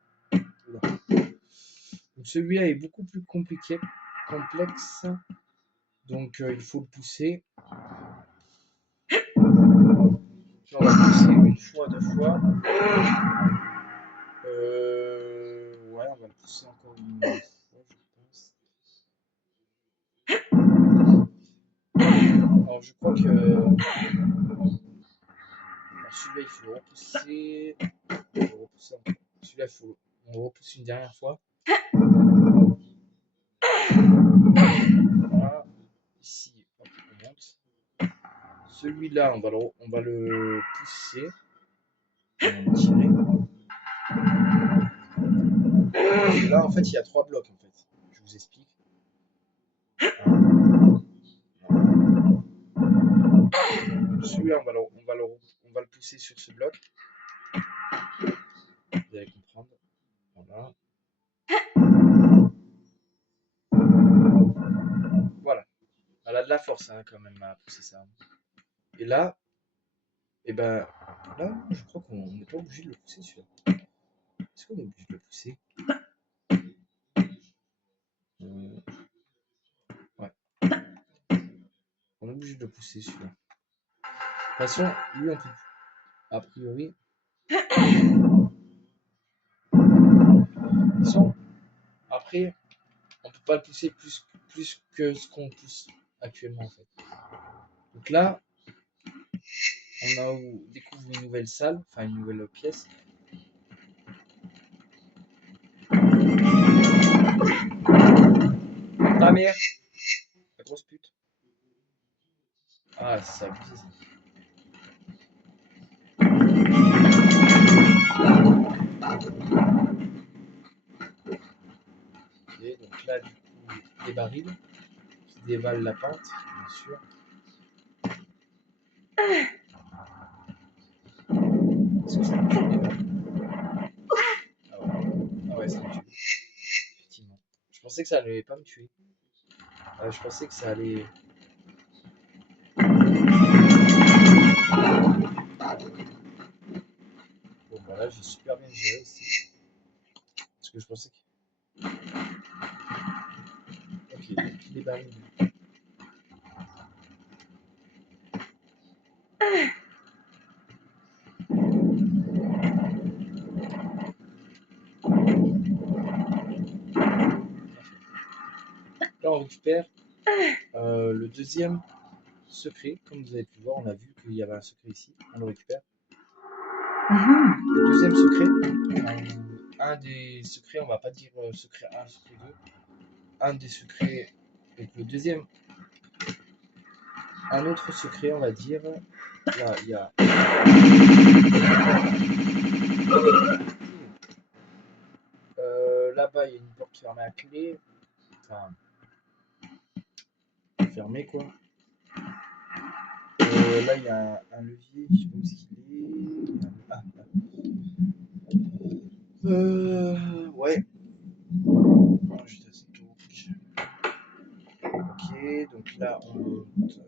Donc celui-là est beaucoup plus compliqué, complexe. Donc il faut le pousser. Là, on va pousser une fois, 2 fois. Ouais, on va le pousser encore une fois, je pense. Alors je crois que celui-là, il faut le repousser. Celui-là, on le repousse une dernière fois. Voilà. Ici, hop, on monte. Celui-là, on va le pousser. On va le tirer. Parce que là, en fait, il y a 3 blocs, en fait. Je vous explique. Celui-là, on va le pousser sur ce bloc. Vous allez comprendre. Voilà. Voilà. Elle a de la force, hein, quand même, à pousser ça. Et là, et ben, là, je crois qu'on n'est pas obligé de le pousser, celui-là. Est-ce qu'on est obligé de le pousser? Ouais. On est obligé de le pousser, celui-là. De toute façon, lui, on peut, a priori. De toute façon, après, on peut pas le pousser plus que ce qu'on pousse actuellement, en fait. Donc là, on découvre une nouvelle salle, enfin une nouvelle pièce. Ta mère, la grosse pute. Ah, c'est ça, abusé, ça. Ok, donc là, du coup, des barils qui dévalent la pente, bien sûr. Est-ce que ça me tue, les barils? Ah ouais, ça me tue. Effectivement. Je pensais que ça allait pas me tuer. Je pensais que ça allait. Bon, voilà, j'ai super bien géré ici. Parce que je pensais que. Ok, donc les barils. Là, on récupère le deuxième secret. Comme vous avez pu voir, on a vu qu'il y avait un secret ici. On le récupère. Le deuxième secret, un des secrets, on va pas dire secret 1, secret 2. Un des secrets, donc le deuxième, un autre secret, on va dire. Là, il y a. Là-bas, il y a une porte fermée à clé. Enfin, fermée quoi. Là, il y a un levier, je sais pas où il est. Ah, là. Ouais. Non, juste à cette touche. Ok, donc là, on monte.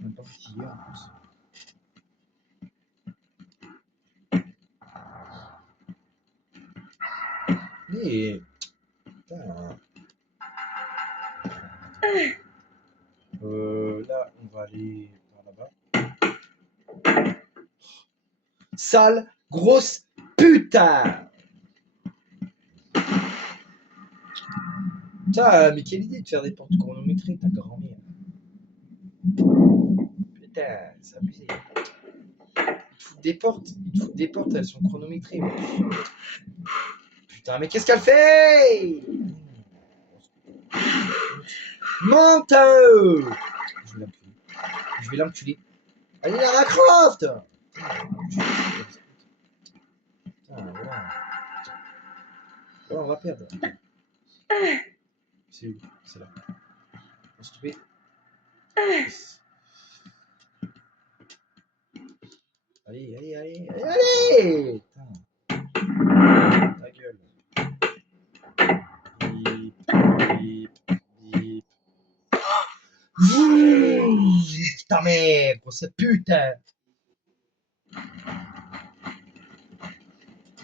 Même pas fatigué en plus. Mais. Putain. Là, on va aller par là-bas. Sale, grosse putain! Putain, mais quelle idée de faire des portes chronométrées, ta grand-mère. Putain, c'est abusé. Ils te foutent des portes, elles sont chronométrées. Putain, mais qu'est-ce qu'elle fait? Monte! Je vais l'enculer. Allez, Lara Croft! Putain, voilà. Voilà, on va perdre. C'est où? C'est là. On se trouve. Allez, allez, allez, allez, allez! Putain. Ta gueule. Bip, bip, bip. Ta mère, grosse putain!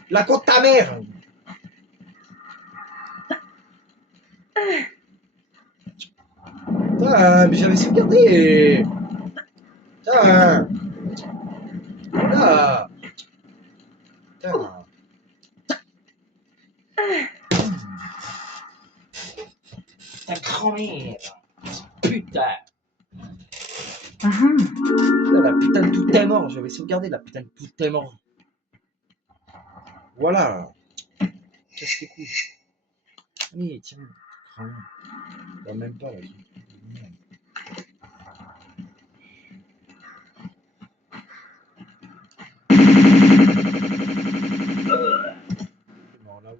La côte ta mère! Putain, mais j'avais sauvegardé! Putain! Voilà! Putain! Ta grand-mère! Putain! Là, la putain de tout est mort, j'avais sauvegardé la putain de tout est mort. Voilà. Casse les couilles. Oui, tiens, crâne. Bah, même pas là. Non, là où.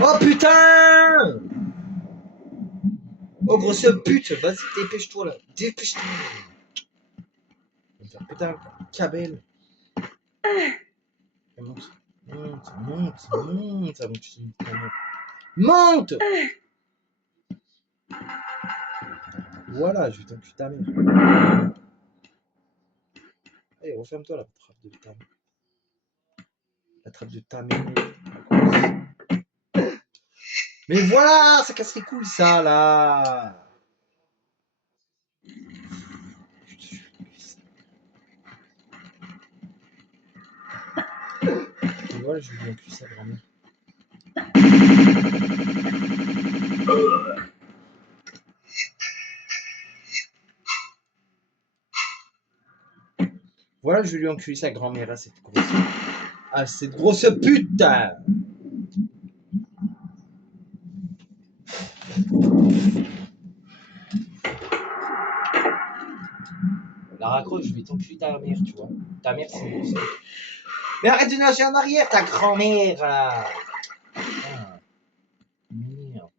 Oh putain! Oh grosse pute, vas-y dépêche-toi là, dépêche-toi. Putain, cabelle. Monte, monte, monte, monte, avant que je te dise ta mère. Monte! Voilà, je vais t'enculer ta mère. Allez, referme-toi la trappe de ta mère. La trappe de ta mère. Mais voilà, ça casse les couilles ça là. Et voilà, je lui encule sa grand-mère. Voilà, je vais lui enculer sa grand-mère à cette grosse. Ah, cette grosse pute! La raccroche, je vais t'enculer ta mère, tu vois. Ta mère, c'est une grosse pute. Mais arrête de nager en arrière, ta grand-mère là! Ah, merde.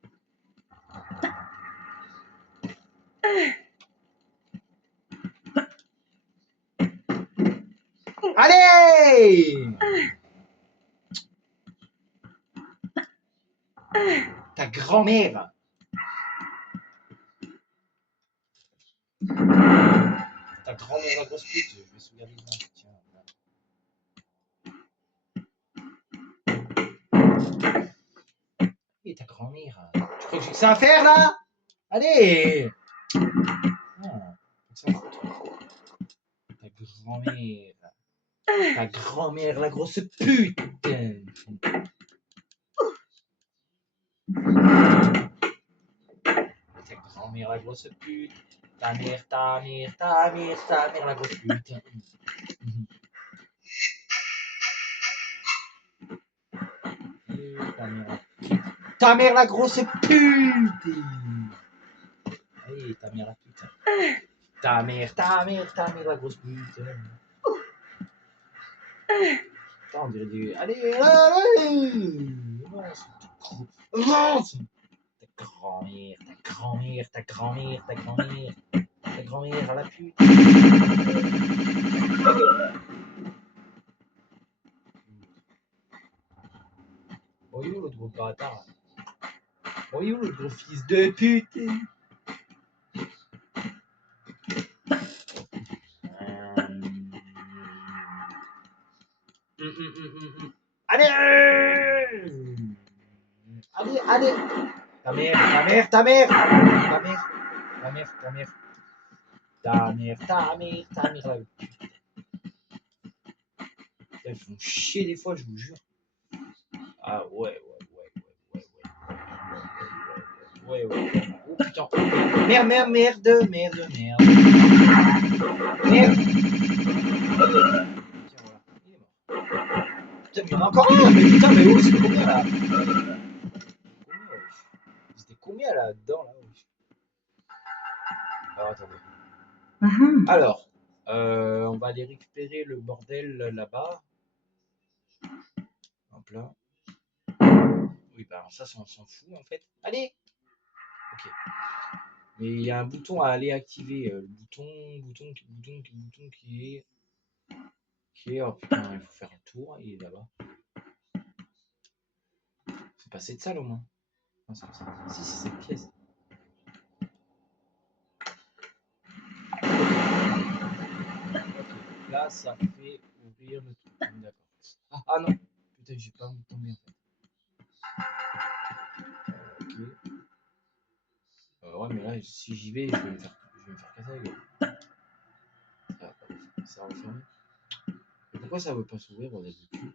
Allez! Ta grand-mère! Ta grand-mère, la grosse pute, je vais sauvegarder le match. Tiens, là. Et ta grand-mère. Tu crois que j'ai que ça à faire là? Allez! Ah, ça foutre. Ta grand-mère. Ta grand-mère, la grosse pute! Ta grand-mère, la grosse pute. Ta mère, ta mère, ta mère, ta mère, la grosse pute. Ta mère, la grosse pute! Allez, ta mère, la pute. Ta mère, ta mère, ta mère, la grosse pute. Putain, on dirait des. Allez, allez! Avance! Ta grand-mère, ta grand-mère, ta grand-mère, ta grand-mère. Ta grand-mère à la pute. Oh yo, l'autre gros bâtard. Oh yo, l'autre gros fils de pute. Allez! Allez, allez! Ta mère, ta mère, ta mère! Ta mère, ta mère, ta mère. Ta mère, ta mère, ta mère. Ils font chier des fois, je vous jure. Ah ouais. Oh putain. Merde. Merde. Merde. Tiens, voilà. Il est mort. Putain, mais il y en a encore un! Mais putain, mais oh, c'est combien là? C'était combien là-dedans là? Alors attendez. Alors, on va aller récupérer le bordel là-bas. Hop là. Oui, bah alors ça, on s'en fout en fait. Allez! Ok. Mais il y a un bouton à aller activer. Le bouton qui est. Oh putain, il faut faire un tour. Il est là-bas. C'est pas cette salle au moins. Non, c'est pas ça. Si, c'est cette pièce. Ok. Là, ça fait ouvrir le truc. D'accord. Ah non. Putain, j'ai pas envie de tomber en fait. Ok. Ouais, mais là, si j'y vais, je vais me faire casser la gueule. ça referme. Pourquoi ça veut pas s'ouvrir au début?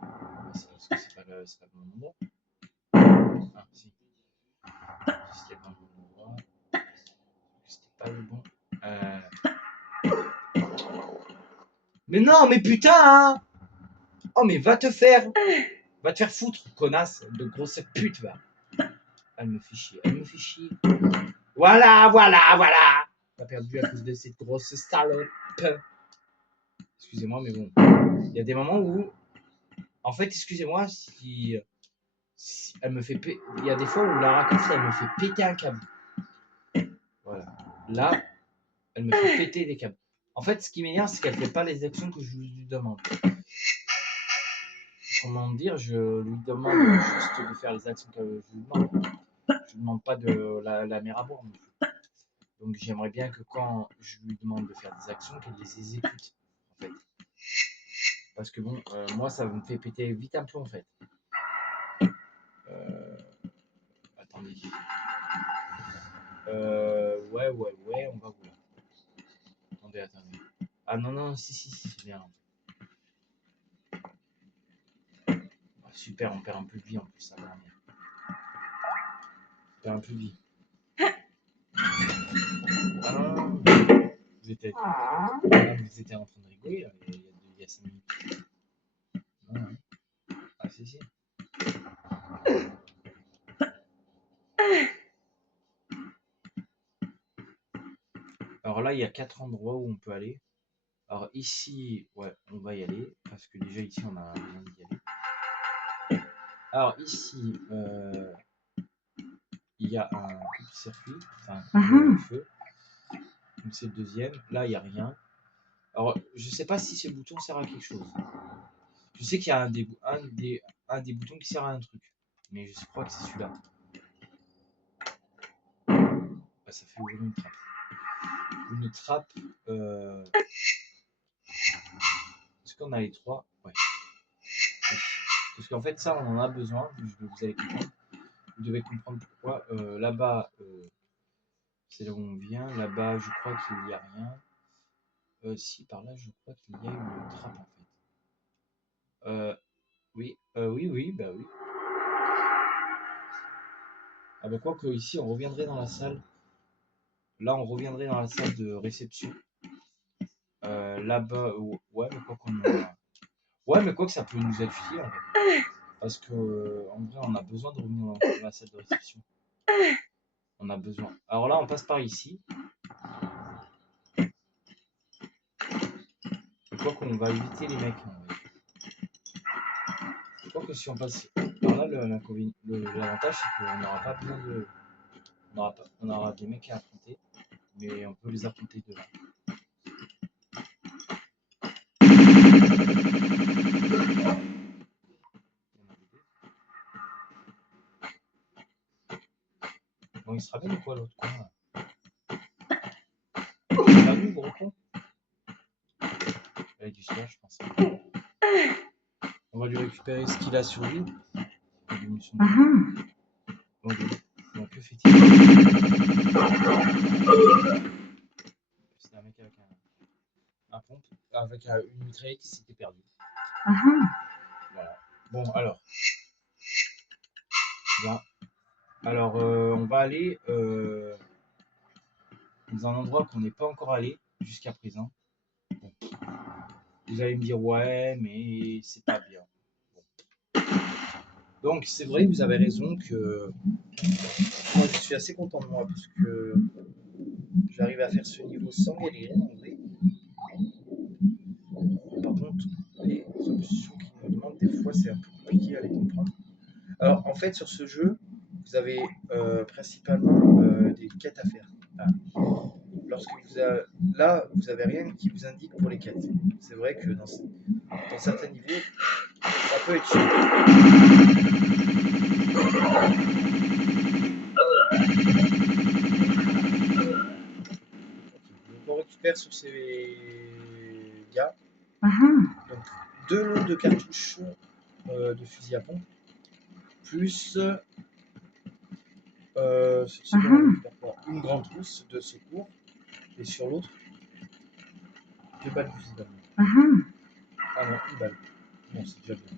Parce que c'est pas le bon endroit. Ah, si. C'était pas le bon endroit. C'était pas le bon. Mais non, mais putain, hein! Oh, mais va te faire foutre, connasse de grosse pute, va. Elle me fait chier, Voilà. T'as perdu à cause de cette grosse salope. Excusez-moi, mais bon. Il y a des moments où, en fait, excusez-moi, si elle me fait péter. Il y a des fois où la raccourci, elle me fait péter un câble. Voilà. Là, elle me fait péter des câbles. En fait, ce qui m'énerve, c'est qu'elle fait pas les actions que je lui demande. Comment dire, je lui demande juste de faire les actions que je lui demande. Je lui demande pas de la mer à boire. Donc j'aimerais bien que quand je lui demande de faire des actions, qu'elle les exécute, en fait. Parce que bon, moi, ça me fait péter vite un plomb, en fait. Attendez. Ouais, on va voir. Attendez. Ah non, si, c'est bien. Ah, super, on perd un peu de vie en plus, ça va bien. On perd un peu de vie. Ah non, vous étiez en train de rigoler il y a 5 minutes. Non. Ah si. Alors là, il y a 4 endroits où on peut aller. Alors ici, ouais, on va y aller, parce que déjà ici, on a besoin d'y aller. Alors ici, il y a un circuit, enfin un feu. Donc c'est le deuxième. Là, il n'y a rien. Alors, je sais pas si ce bouton sert à quelque chose. Je sais qu'il y a un des boutons qui sert à un truc. Mais je crois que c'est celui-là. Bah, ça fait ouvrir une trappe. Une trappe. Est-ce qu'on a les 3? Ouais. Parce qu'en fait, ça, on en a besoin. Vous allez comprendre. Vous devez comprendre pourquoi. Là-bas, c'est là où on vient. Là-bas, je crois qu'il n'y a rien. Si, par là, je crois qu'il y a une trappe, en fait. Oui, bah oui. Ah bah quoi que ici, on reviendrait dans la salle. Là, on reviendrait dans la salle de réception. Là-bas, ouais, mais quoi qu'on ouais, mais quoi que ça peut nous être utile, en fait. Parce que, en vrai, on a besoin de revenir dans la salle de réception. On a besoin. Alors là, on passe par ici. Quoi qu'on va éviter les mecs, en vrai. Quoi que si on passe par là, l'avantage, c'est qu'on n'aura pas besoin de... On aura des mecs à affronter, mais on peut les affronter devant. Bon, il sera bien ou quoi l'autre coin là? Il a vu, gros con? Il a du soin, je pense. On va lui récupérer ce qu'il a sur lui. Donc que fait-il? C'est un mec avec un pompe, avec une mitraillette qui s'était perdue. Voilà. Bon, alors. Bien. Alors, on va aller dans un endroit qu'on n'est pas encore allé jusqu'à présent. Bon. Vous allez me dire, ouais, mais c'est pas bien. Bon. Donc, c'est vrai, vous avez raison que moi, je suis assez content de moi parce que j'arrive à faire ce niveau sans galérer en vrai. Par contre, les options qui nous demandent, des fois, c'est un peu compliqué à les comprendre. Alors, en fait, sur ce jeu, vous avez principalement des quêtes à faire. Là, vous n'avez rien qui vous indique pour les quêtes. C'est vrai que dans certains niveaux, ça peut être chiant. Donc, on récupère sur ces gars. Donc, 2 lots de cartouches de fusil à pompe, plus une grande trousse de secours, et sur l'autre, 2 balles d'usine d'amont. Ah Ah non, 1 balle. Bon, c'est déjà bien.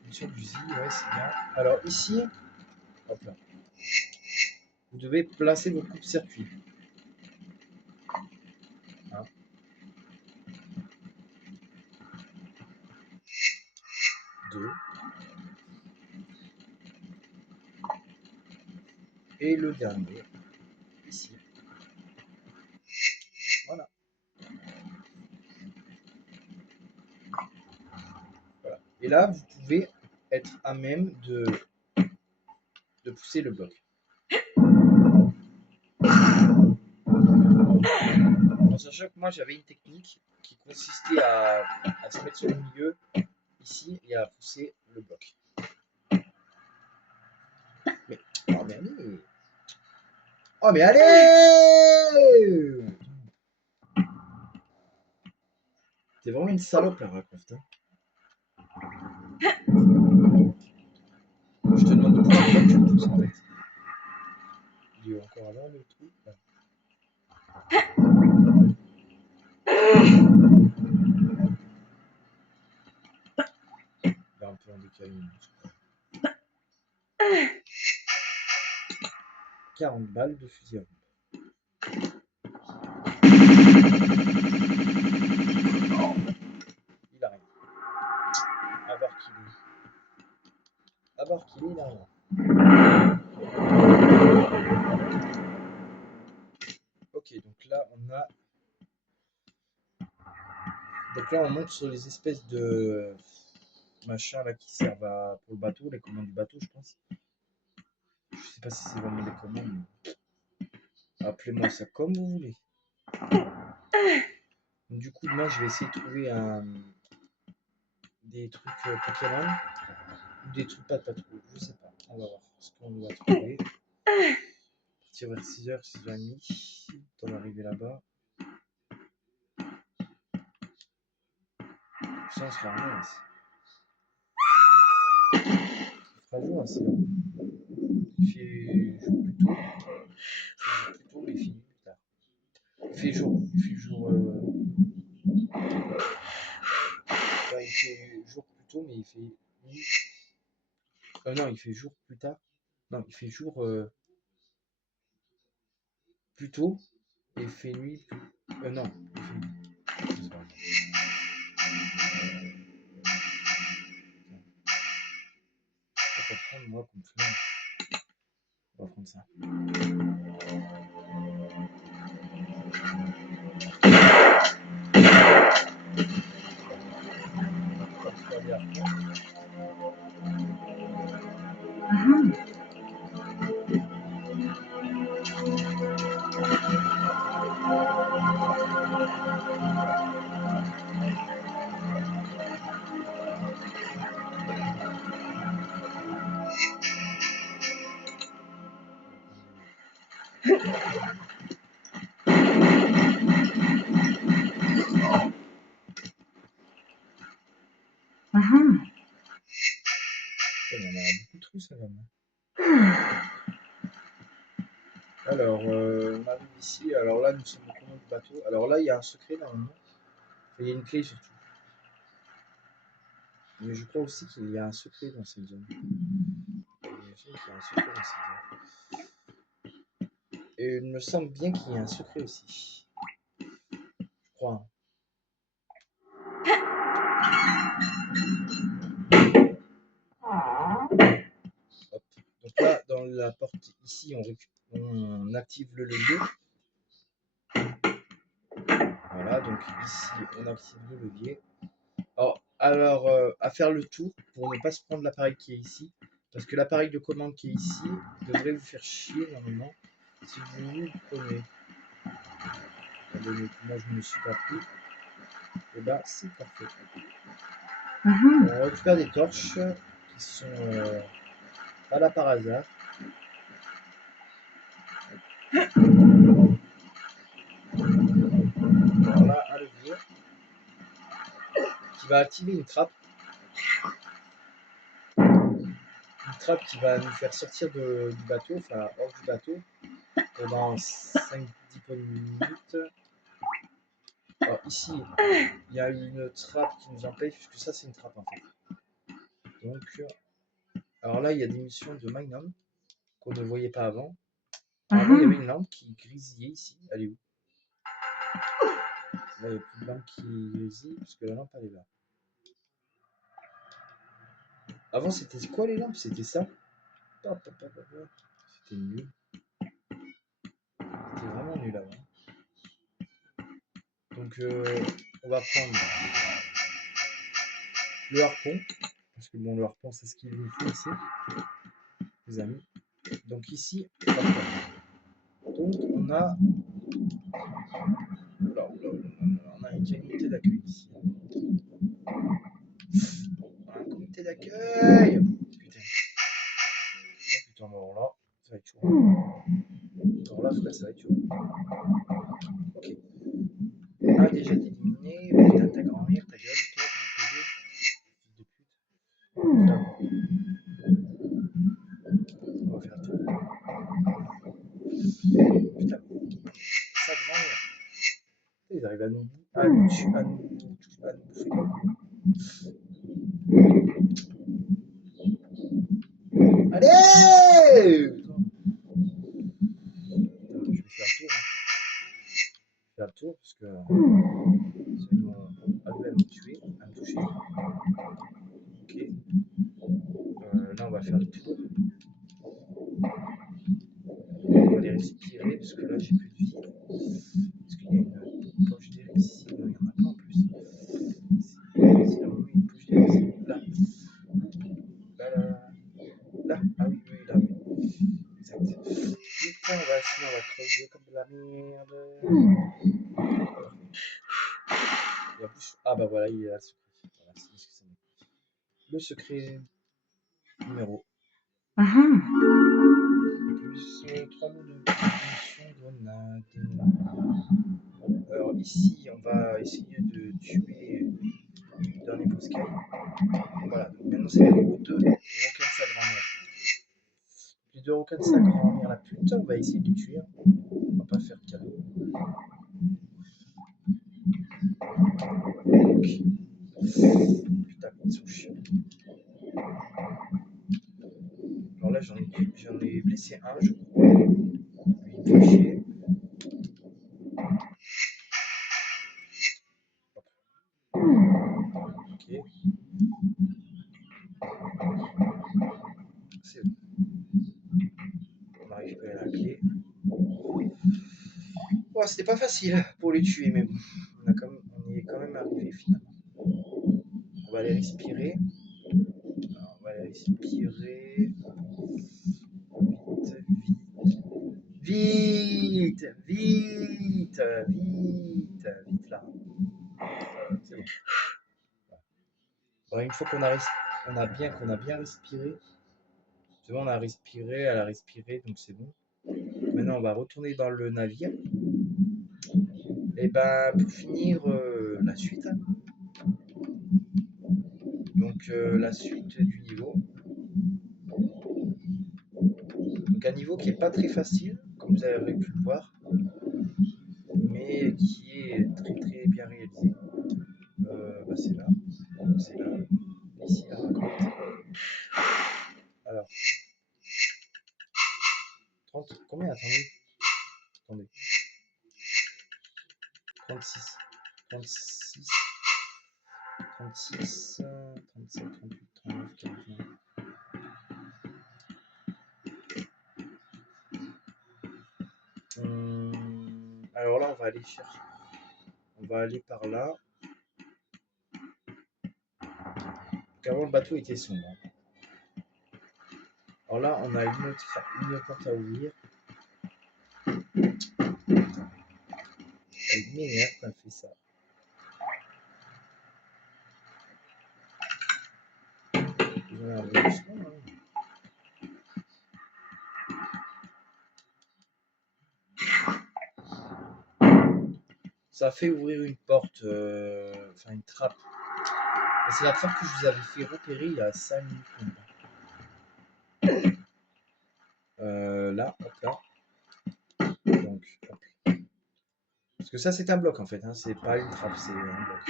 Munitions d'usine, ouais, c'est bien. Alors ici, hop là. Vous devez placer vos coupe-circuits. Hein. 2. Et le dernier, ici. Voilà. Voilà. Et là, vous pouvez être à même de pousser le bloc. En sachant que moi, j'avais une technique qui consistait à se mettre sur le milieu, ici, et à pousser le bloc. Mais, oh, mais allez! Oh, mais allez! T'es vraiment une salope, Lara Croft. Hein. Je te demande de pousser le bloc, tu le pousses en fait. Il est encore là, le truc. Ouais. Il est un peu en décalé. 40 balles de fusil à pompe. Il arrive. À voir qu'il est. À voir qu'il est, il arrive. Ok, donc là on a. Donc là on monte sur les espèces de machins là qui servent pour le bateau, les commandes du bateau, je pense. Je sais pas si c'est vraiment des commandes. Mais... appelez-moi ça comme vous voulez. Donc, du coup, moi je vais essayer de trouver des trucs Pokémon ou des trucs pas de patrouille. Je sais pas. On va voir ce qu'on va trouver. Partir vers 6h, 6h30. Temps d'arriver là-bas. Ça, on sera rien. Il fera jour assez. Il fait jour plus tôt. Il fait jour plus tôt, mais il finit plus tard. Il fait jour. Il fait jour. Enfin, il fait jour plus tôt, mais il fait nuit. Non, il fait jour plus tard. Non, il fait jour plus tôt et il fait nuit plus. Non, il fait nuit. C'est pas grave. Je vais prendre moi comme flemme. On va prendre ça. ah On en a beaucoup de trucs, ça va. Alors, on arrive ici. Alors là, nous sommes au commande du bateau. Alors là, il y a un secret normalement. Il y a une clé surtout. Mais je crois aussi qu'il y a un secret dans cette zone. Il y a un secret dans cette zone. Et il me semble bien qu'il y a un secret aussi. Je crois. Hop. Donc là, dans la porte ici, on active le levier. Voilà, donc ici, on active le levier. Alors à faire le tour pour ne pas se prendre l'appareil qui est ici. Parce que l'appareil de commande qui est ici devrait vous faire chier normalement si vous le prenez. Moi je ne me suis pas pris. Et bah c'est parfait. On récupère des torches qui sont pas là par hasard. Voilà un levier qui va activer une trappe. Une trappe qui va nous faire sortir du bateau, enfin hors du bateau, pendant 5-10 minutes. Alors ici, il y a une trappe qui nous empêche, puisque ça c'est une trappe en fait. Donc, alors là, il y a des missions de Magnum qu'on ne voyait pas avant. Avant, il y avait une lampe qui grésillait ici. Elle est où? Là, il n'y a plus de lampe qui grésille, puisque la lampe, elle est là. Avant, c'était quoi les lampes? C'était ça? C'était nul. C'était vraiment nul avant. Donc, on va prendre le harpon. Parce que bon, le harpon, c'est ce qu'il nous faut ici, les amis. Donc ici, on va prendre. Donc, on a... Oula, on a une unité d'accueil ici. On a un comité d'accueil. Putain. Oh, putain, alors là, ça va être chaud. Alors là, frère, ça va être chaud. Ok. Un déjà éliminé. Putain, ta grand-mère, ta gueule, toi, de pute. On va faire le tour. Putain, sa grand-mère. Ils arrivent à nous bouffer. Allez! Je vais faire le tour. Faire le tour parce que c'est mon à me tuer, à me toucher. Ok. Là, on va faire le tour. On va les respirer parce que là, j'ai plus de vie. Est-ce qu'il y a une poche d'air ici? Non, il n'y en a pas en plus. C'est une poche d'air ici. Là. Là. Ah oui, là, oui. Exact. Putain, sinon on va crever comme de la merde. Et en plus, ah bah voilà, il est là, le secret. Voilà, c'est ce que c'est. Le secret numéro. Plus 3 lots de munitions grenades. Alors ici, on va essayer de tuer le dernier Poscaï. Voilà, donc maintenant c'est les deux requins de sa grand-mère. Les deux requins de sa grand-mère, la putain, on va essayer de les tuer. On va pas faire de cadeau. Ok. Putain, ils sont chiants. Alors là, j'en ai blessé un, je crois. Lui, il me fait chier. Ok. C'est bon. On a récupéré la clé. Oh, c'était pas facile pour les tuer, mais bon, on y est quand même arrivé finalement. On va les respirer. Alors, on va les respirer. Vite, vite, vite, vite là. C'est bon. Alors, une fois qu'on a bien respiré, c'est bon, on a respiré, elle a respiré, donc c'est bon. Maintenant, on va retourner dans le navire. Et ben, pour finir, la suite. Donc, la suite du niveau. Donc, un niveau qui est pas très facile, comme vous avez pu le voir, mais qui est très très bien réalisé. Bah, c'est là, ici, la raconte. Alors, 30, combien? Attendez. 36, 36, 36, 37, 38, 39, 41. Alors là, on va aller chercher. On va aller par là. Donc avant, le bateau était sombre. Alors là, on a une porte à ouvrir. Elle m'énerve quand elle fait ça. Ça fait ouvrir une porte, enfin une trappe. C'est la trappe que je vous avais fait repérer il y a 5 minutes. Là, hop là. Donc, hop. Parce que ça, c'est un bloc en fait, hein. C'est pas une trappe, c'est un bloc.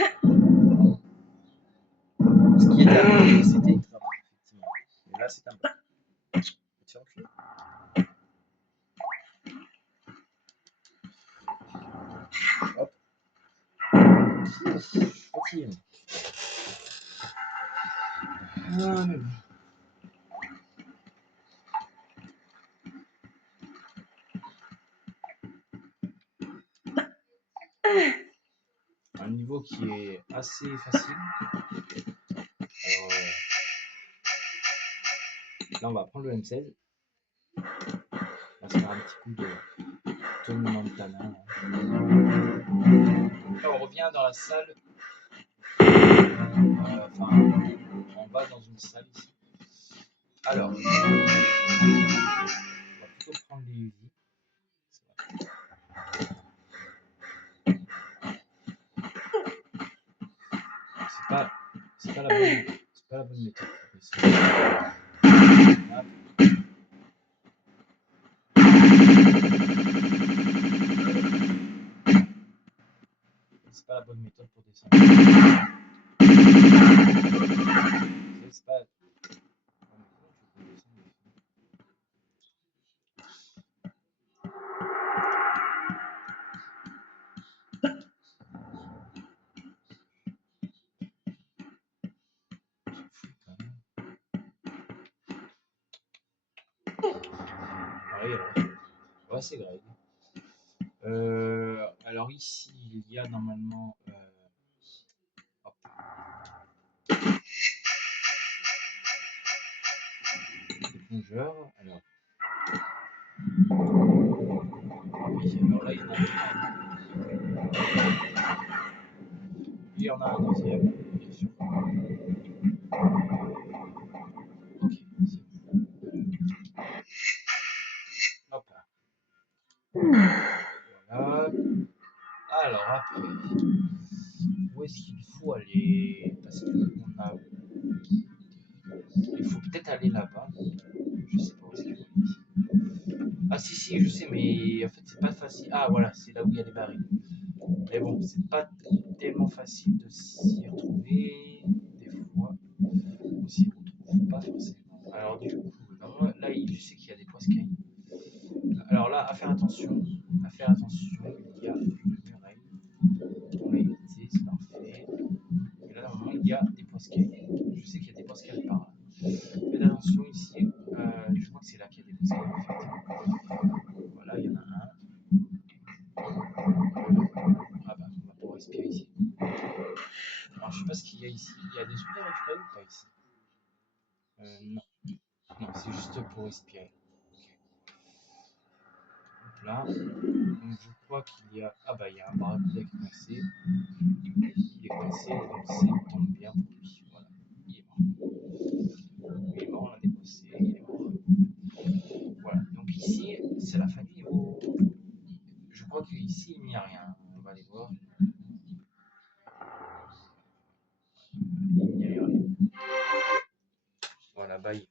Ce qui était un bloc, c'était une trappe, effectivement. Et là, c'est un bloc. Tiens, ok. Hop. Ok. Ah, mais bon. Un niveau qui est assez facile. Alors, là, on va prendre le M16. On va se faire un petit coup de Tony Montana. Là, on revient dans la salle. Enfin, on va dans une salle ici. Alors, on va plutôt prendre les Uzi. C'est pas la bonne méthode. C'est pas la bonne méthode pour descendre. C'est pas. Ah oui, alors. Ouais, c'est grave. Alors ici, il y a normalement. Hop. Des plongeurs. Alors. Oui, alors là, il y en a un. Il y en a un deuxième, bien sûr. Ok, c'est bon. Hop là. Voilà. Alors après, où est-ce qu'il faut aller? Parce que on a. Il faut peut-être aller là-bas. Je sais pas où est-ce qu'il faut aller ici. Ah si, je sais, mais en fait c'est pas facile. Ah voilà, c'est là où il y a les barils. Mais bon, c'est pas tellement facile de s'y retrouver. Des fois, on s'y retrouve pas forcément. Alors du coup, moi, là je sais qu'il y a des poiscailles. Alors là, à faire attention. À faire attention, il y a une muraille. On l'a évité, c'est parfait. Et là, normalement, il y a des poiscailles. Je sais qu'il y a des poiscailles par là. Faites attention ici. Je crois que c'est là qu'il y a des poiscailles en fait. Voilà, il y en a un. Ah bah, on va pouvoir respirer ici. Alors, je sais pas ce qu'il y a ici. Il y a des trucs à récupérer ou pas ici? Non. Non, c'est juste pour respirer. Ok. Hop là. Donc, je crois qu'il y a. Ah bah, il y a un barracuda qui est coincé. Il est coincé, donc c'est tombe bien pour lui. Voilà. Il est mort. Il est mort, on l'a déposé, il est mort. Voilà. Donc, ici, c'est la fin du niveau. Je crois qu'ici, il n'y a rien. On va aller voir. Il n'y a rien. Voilà, bye.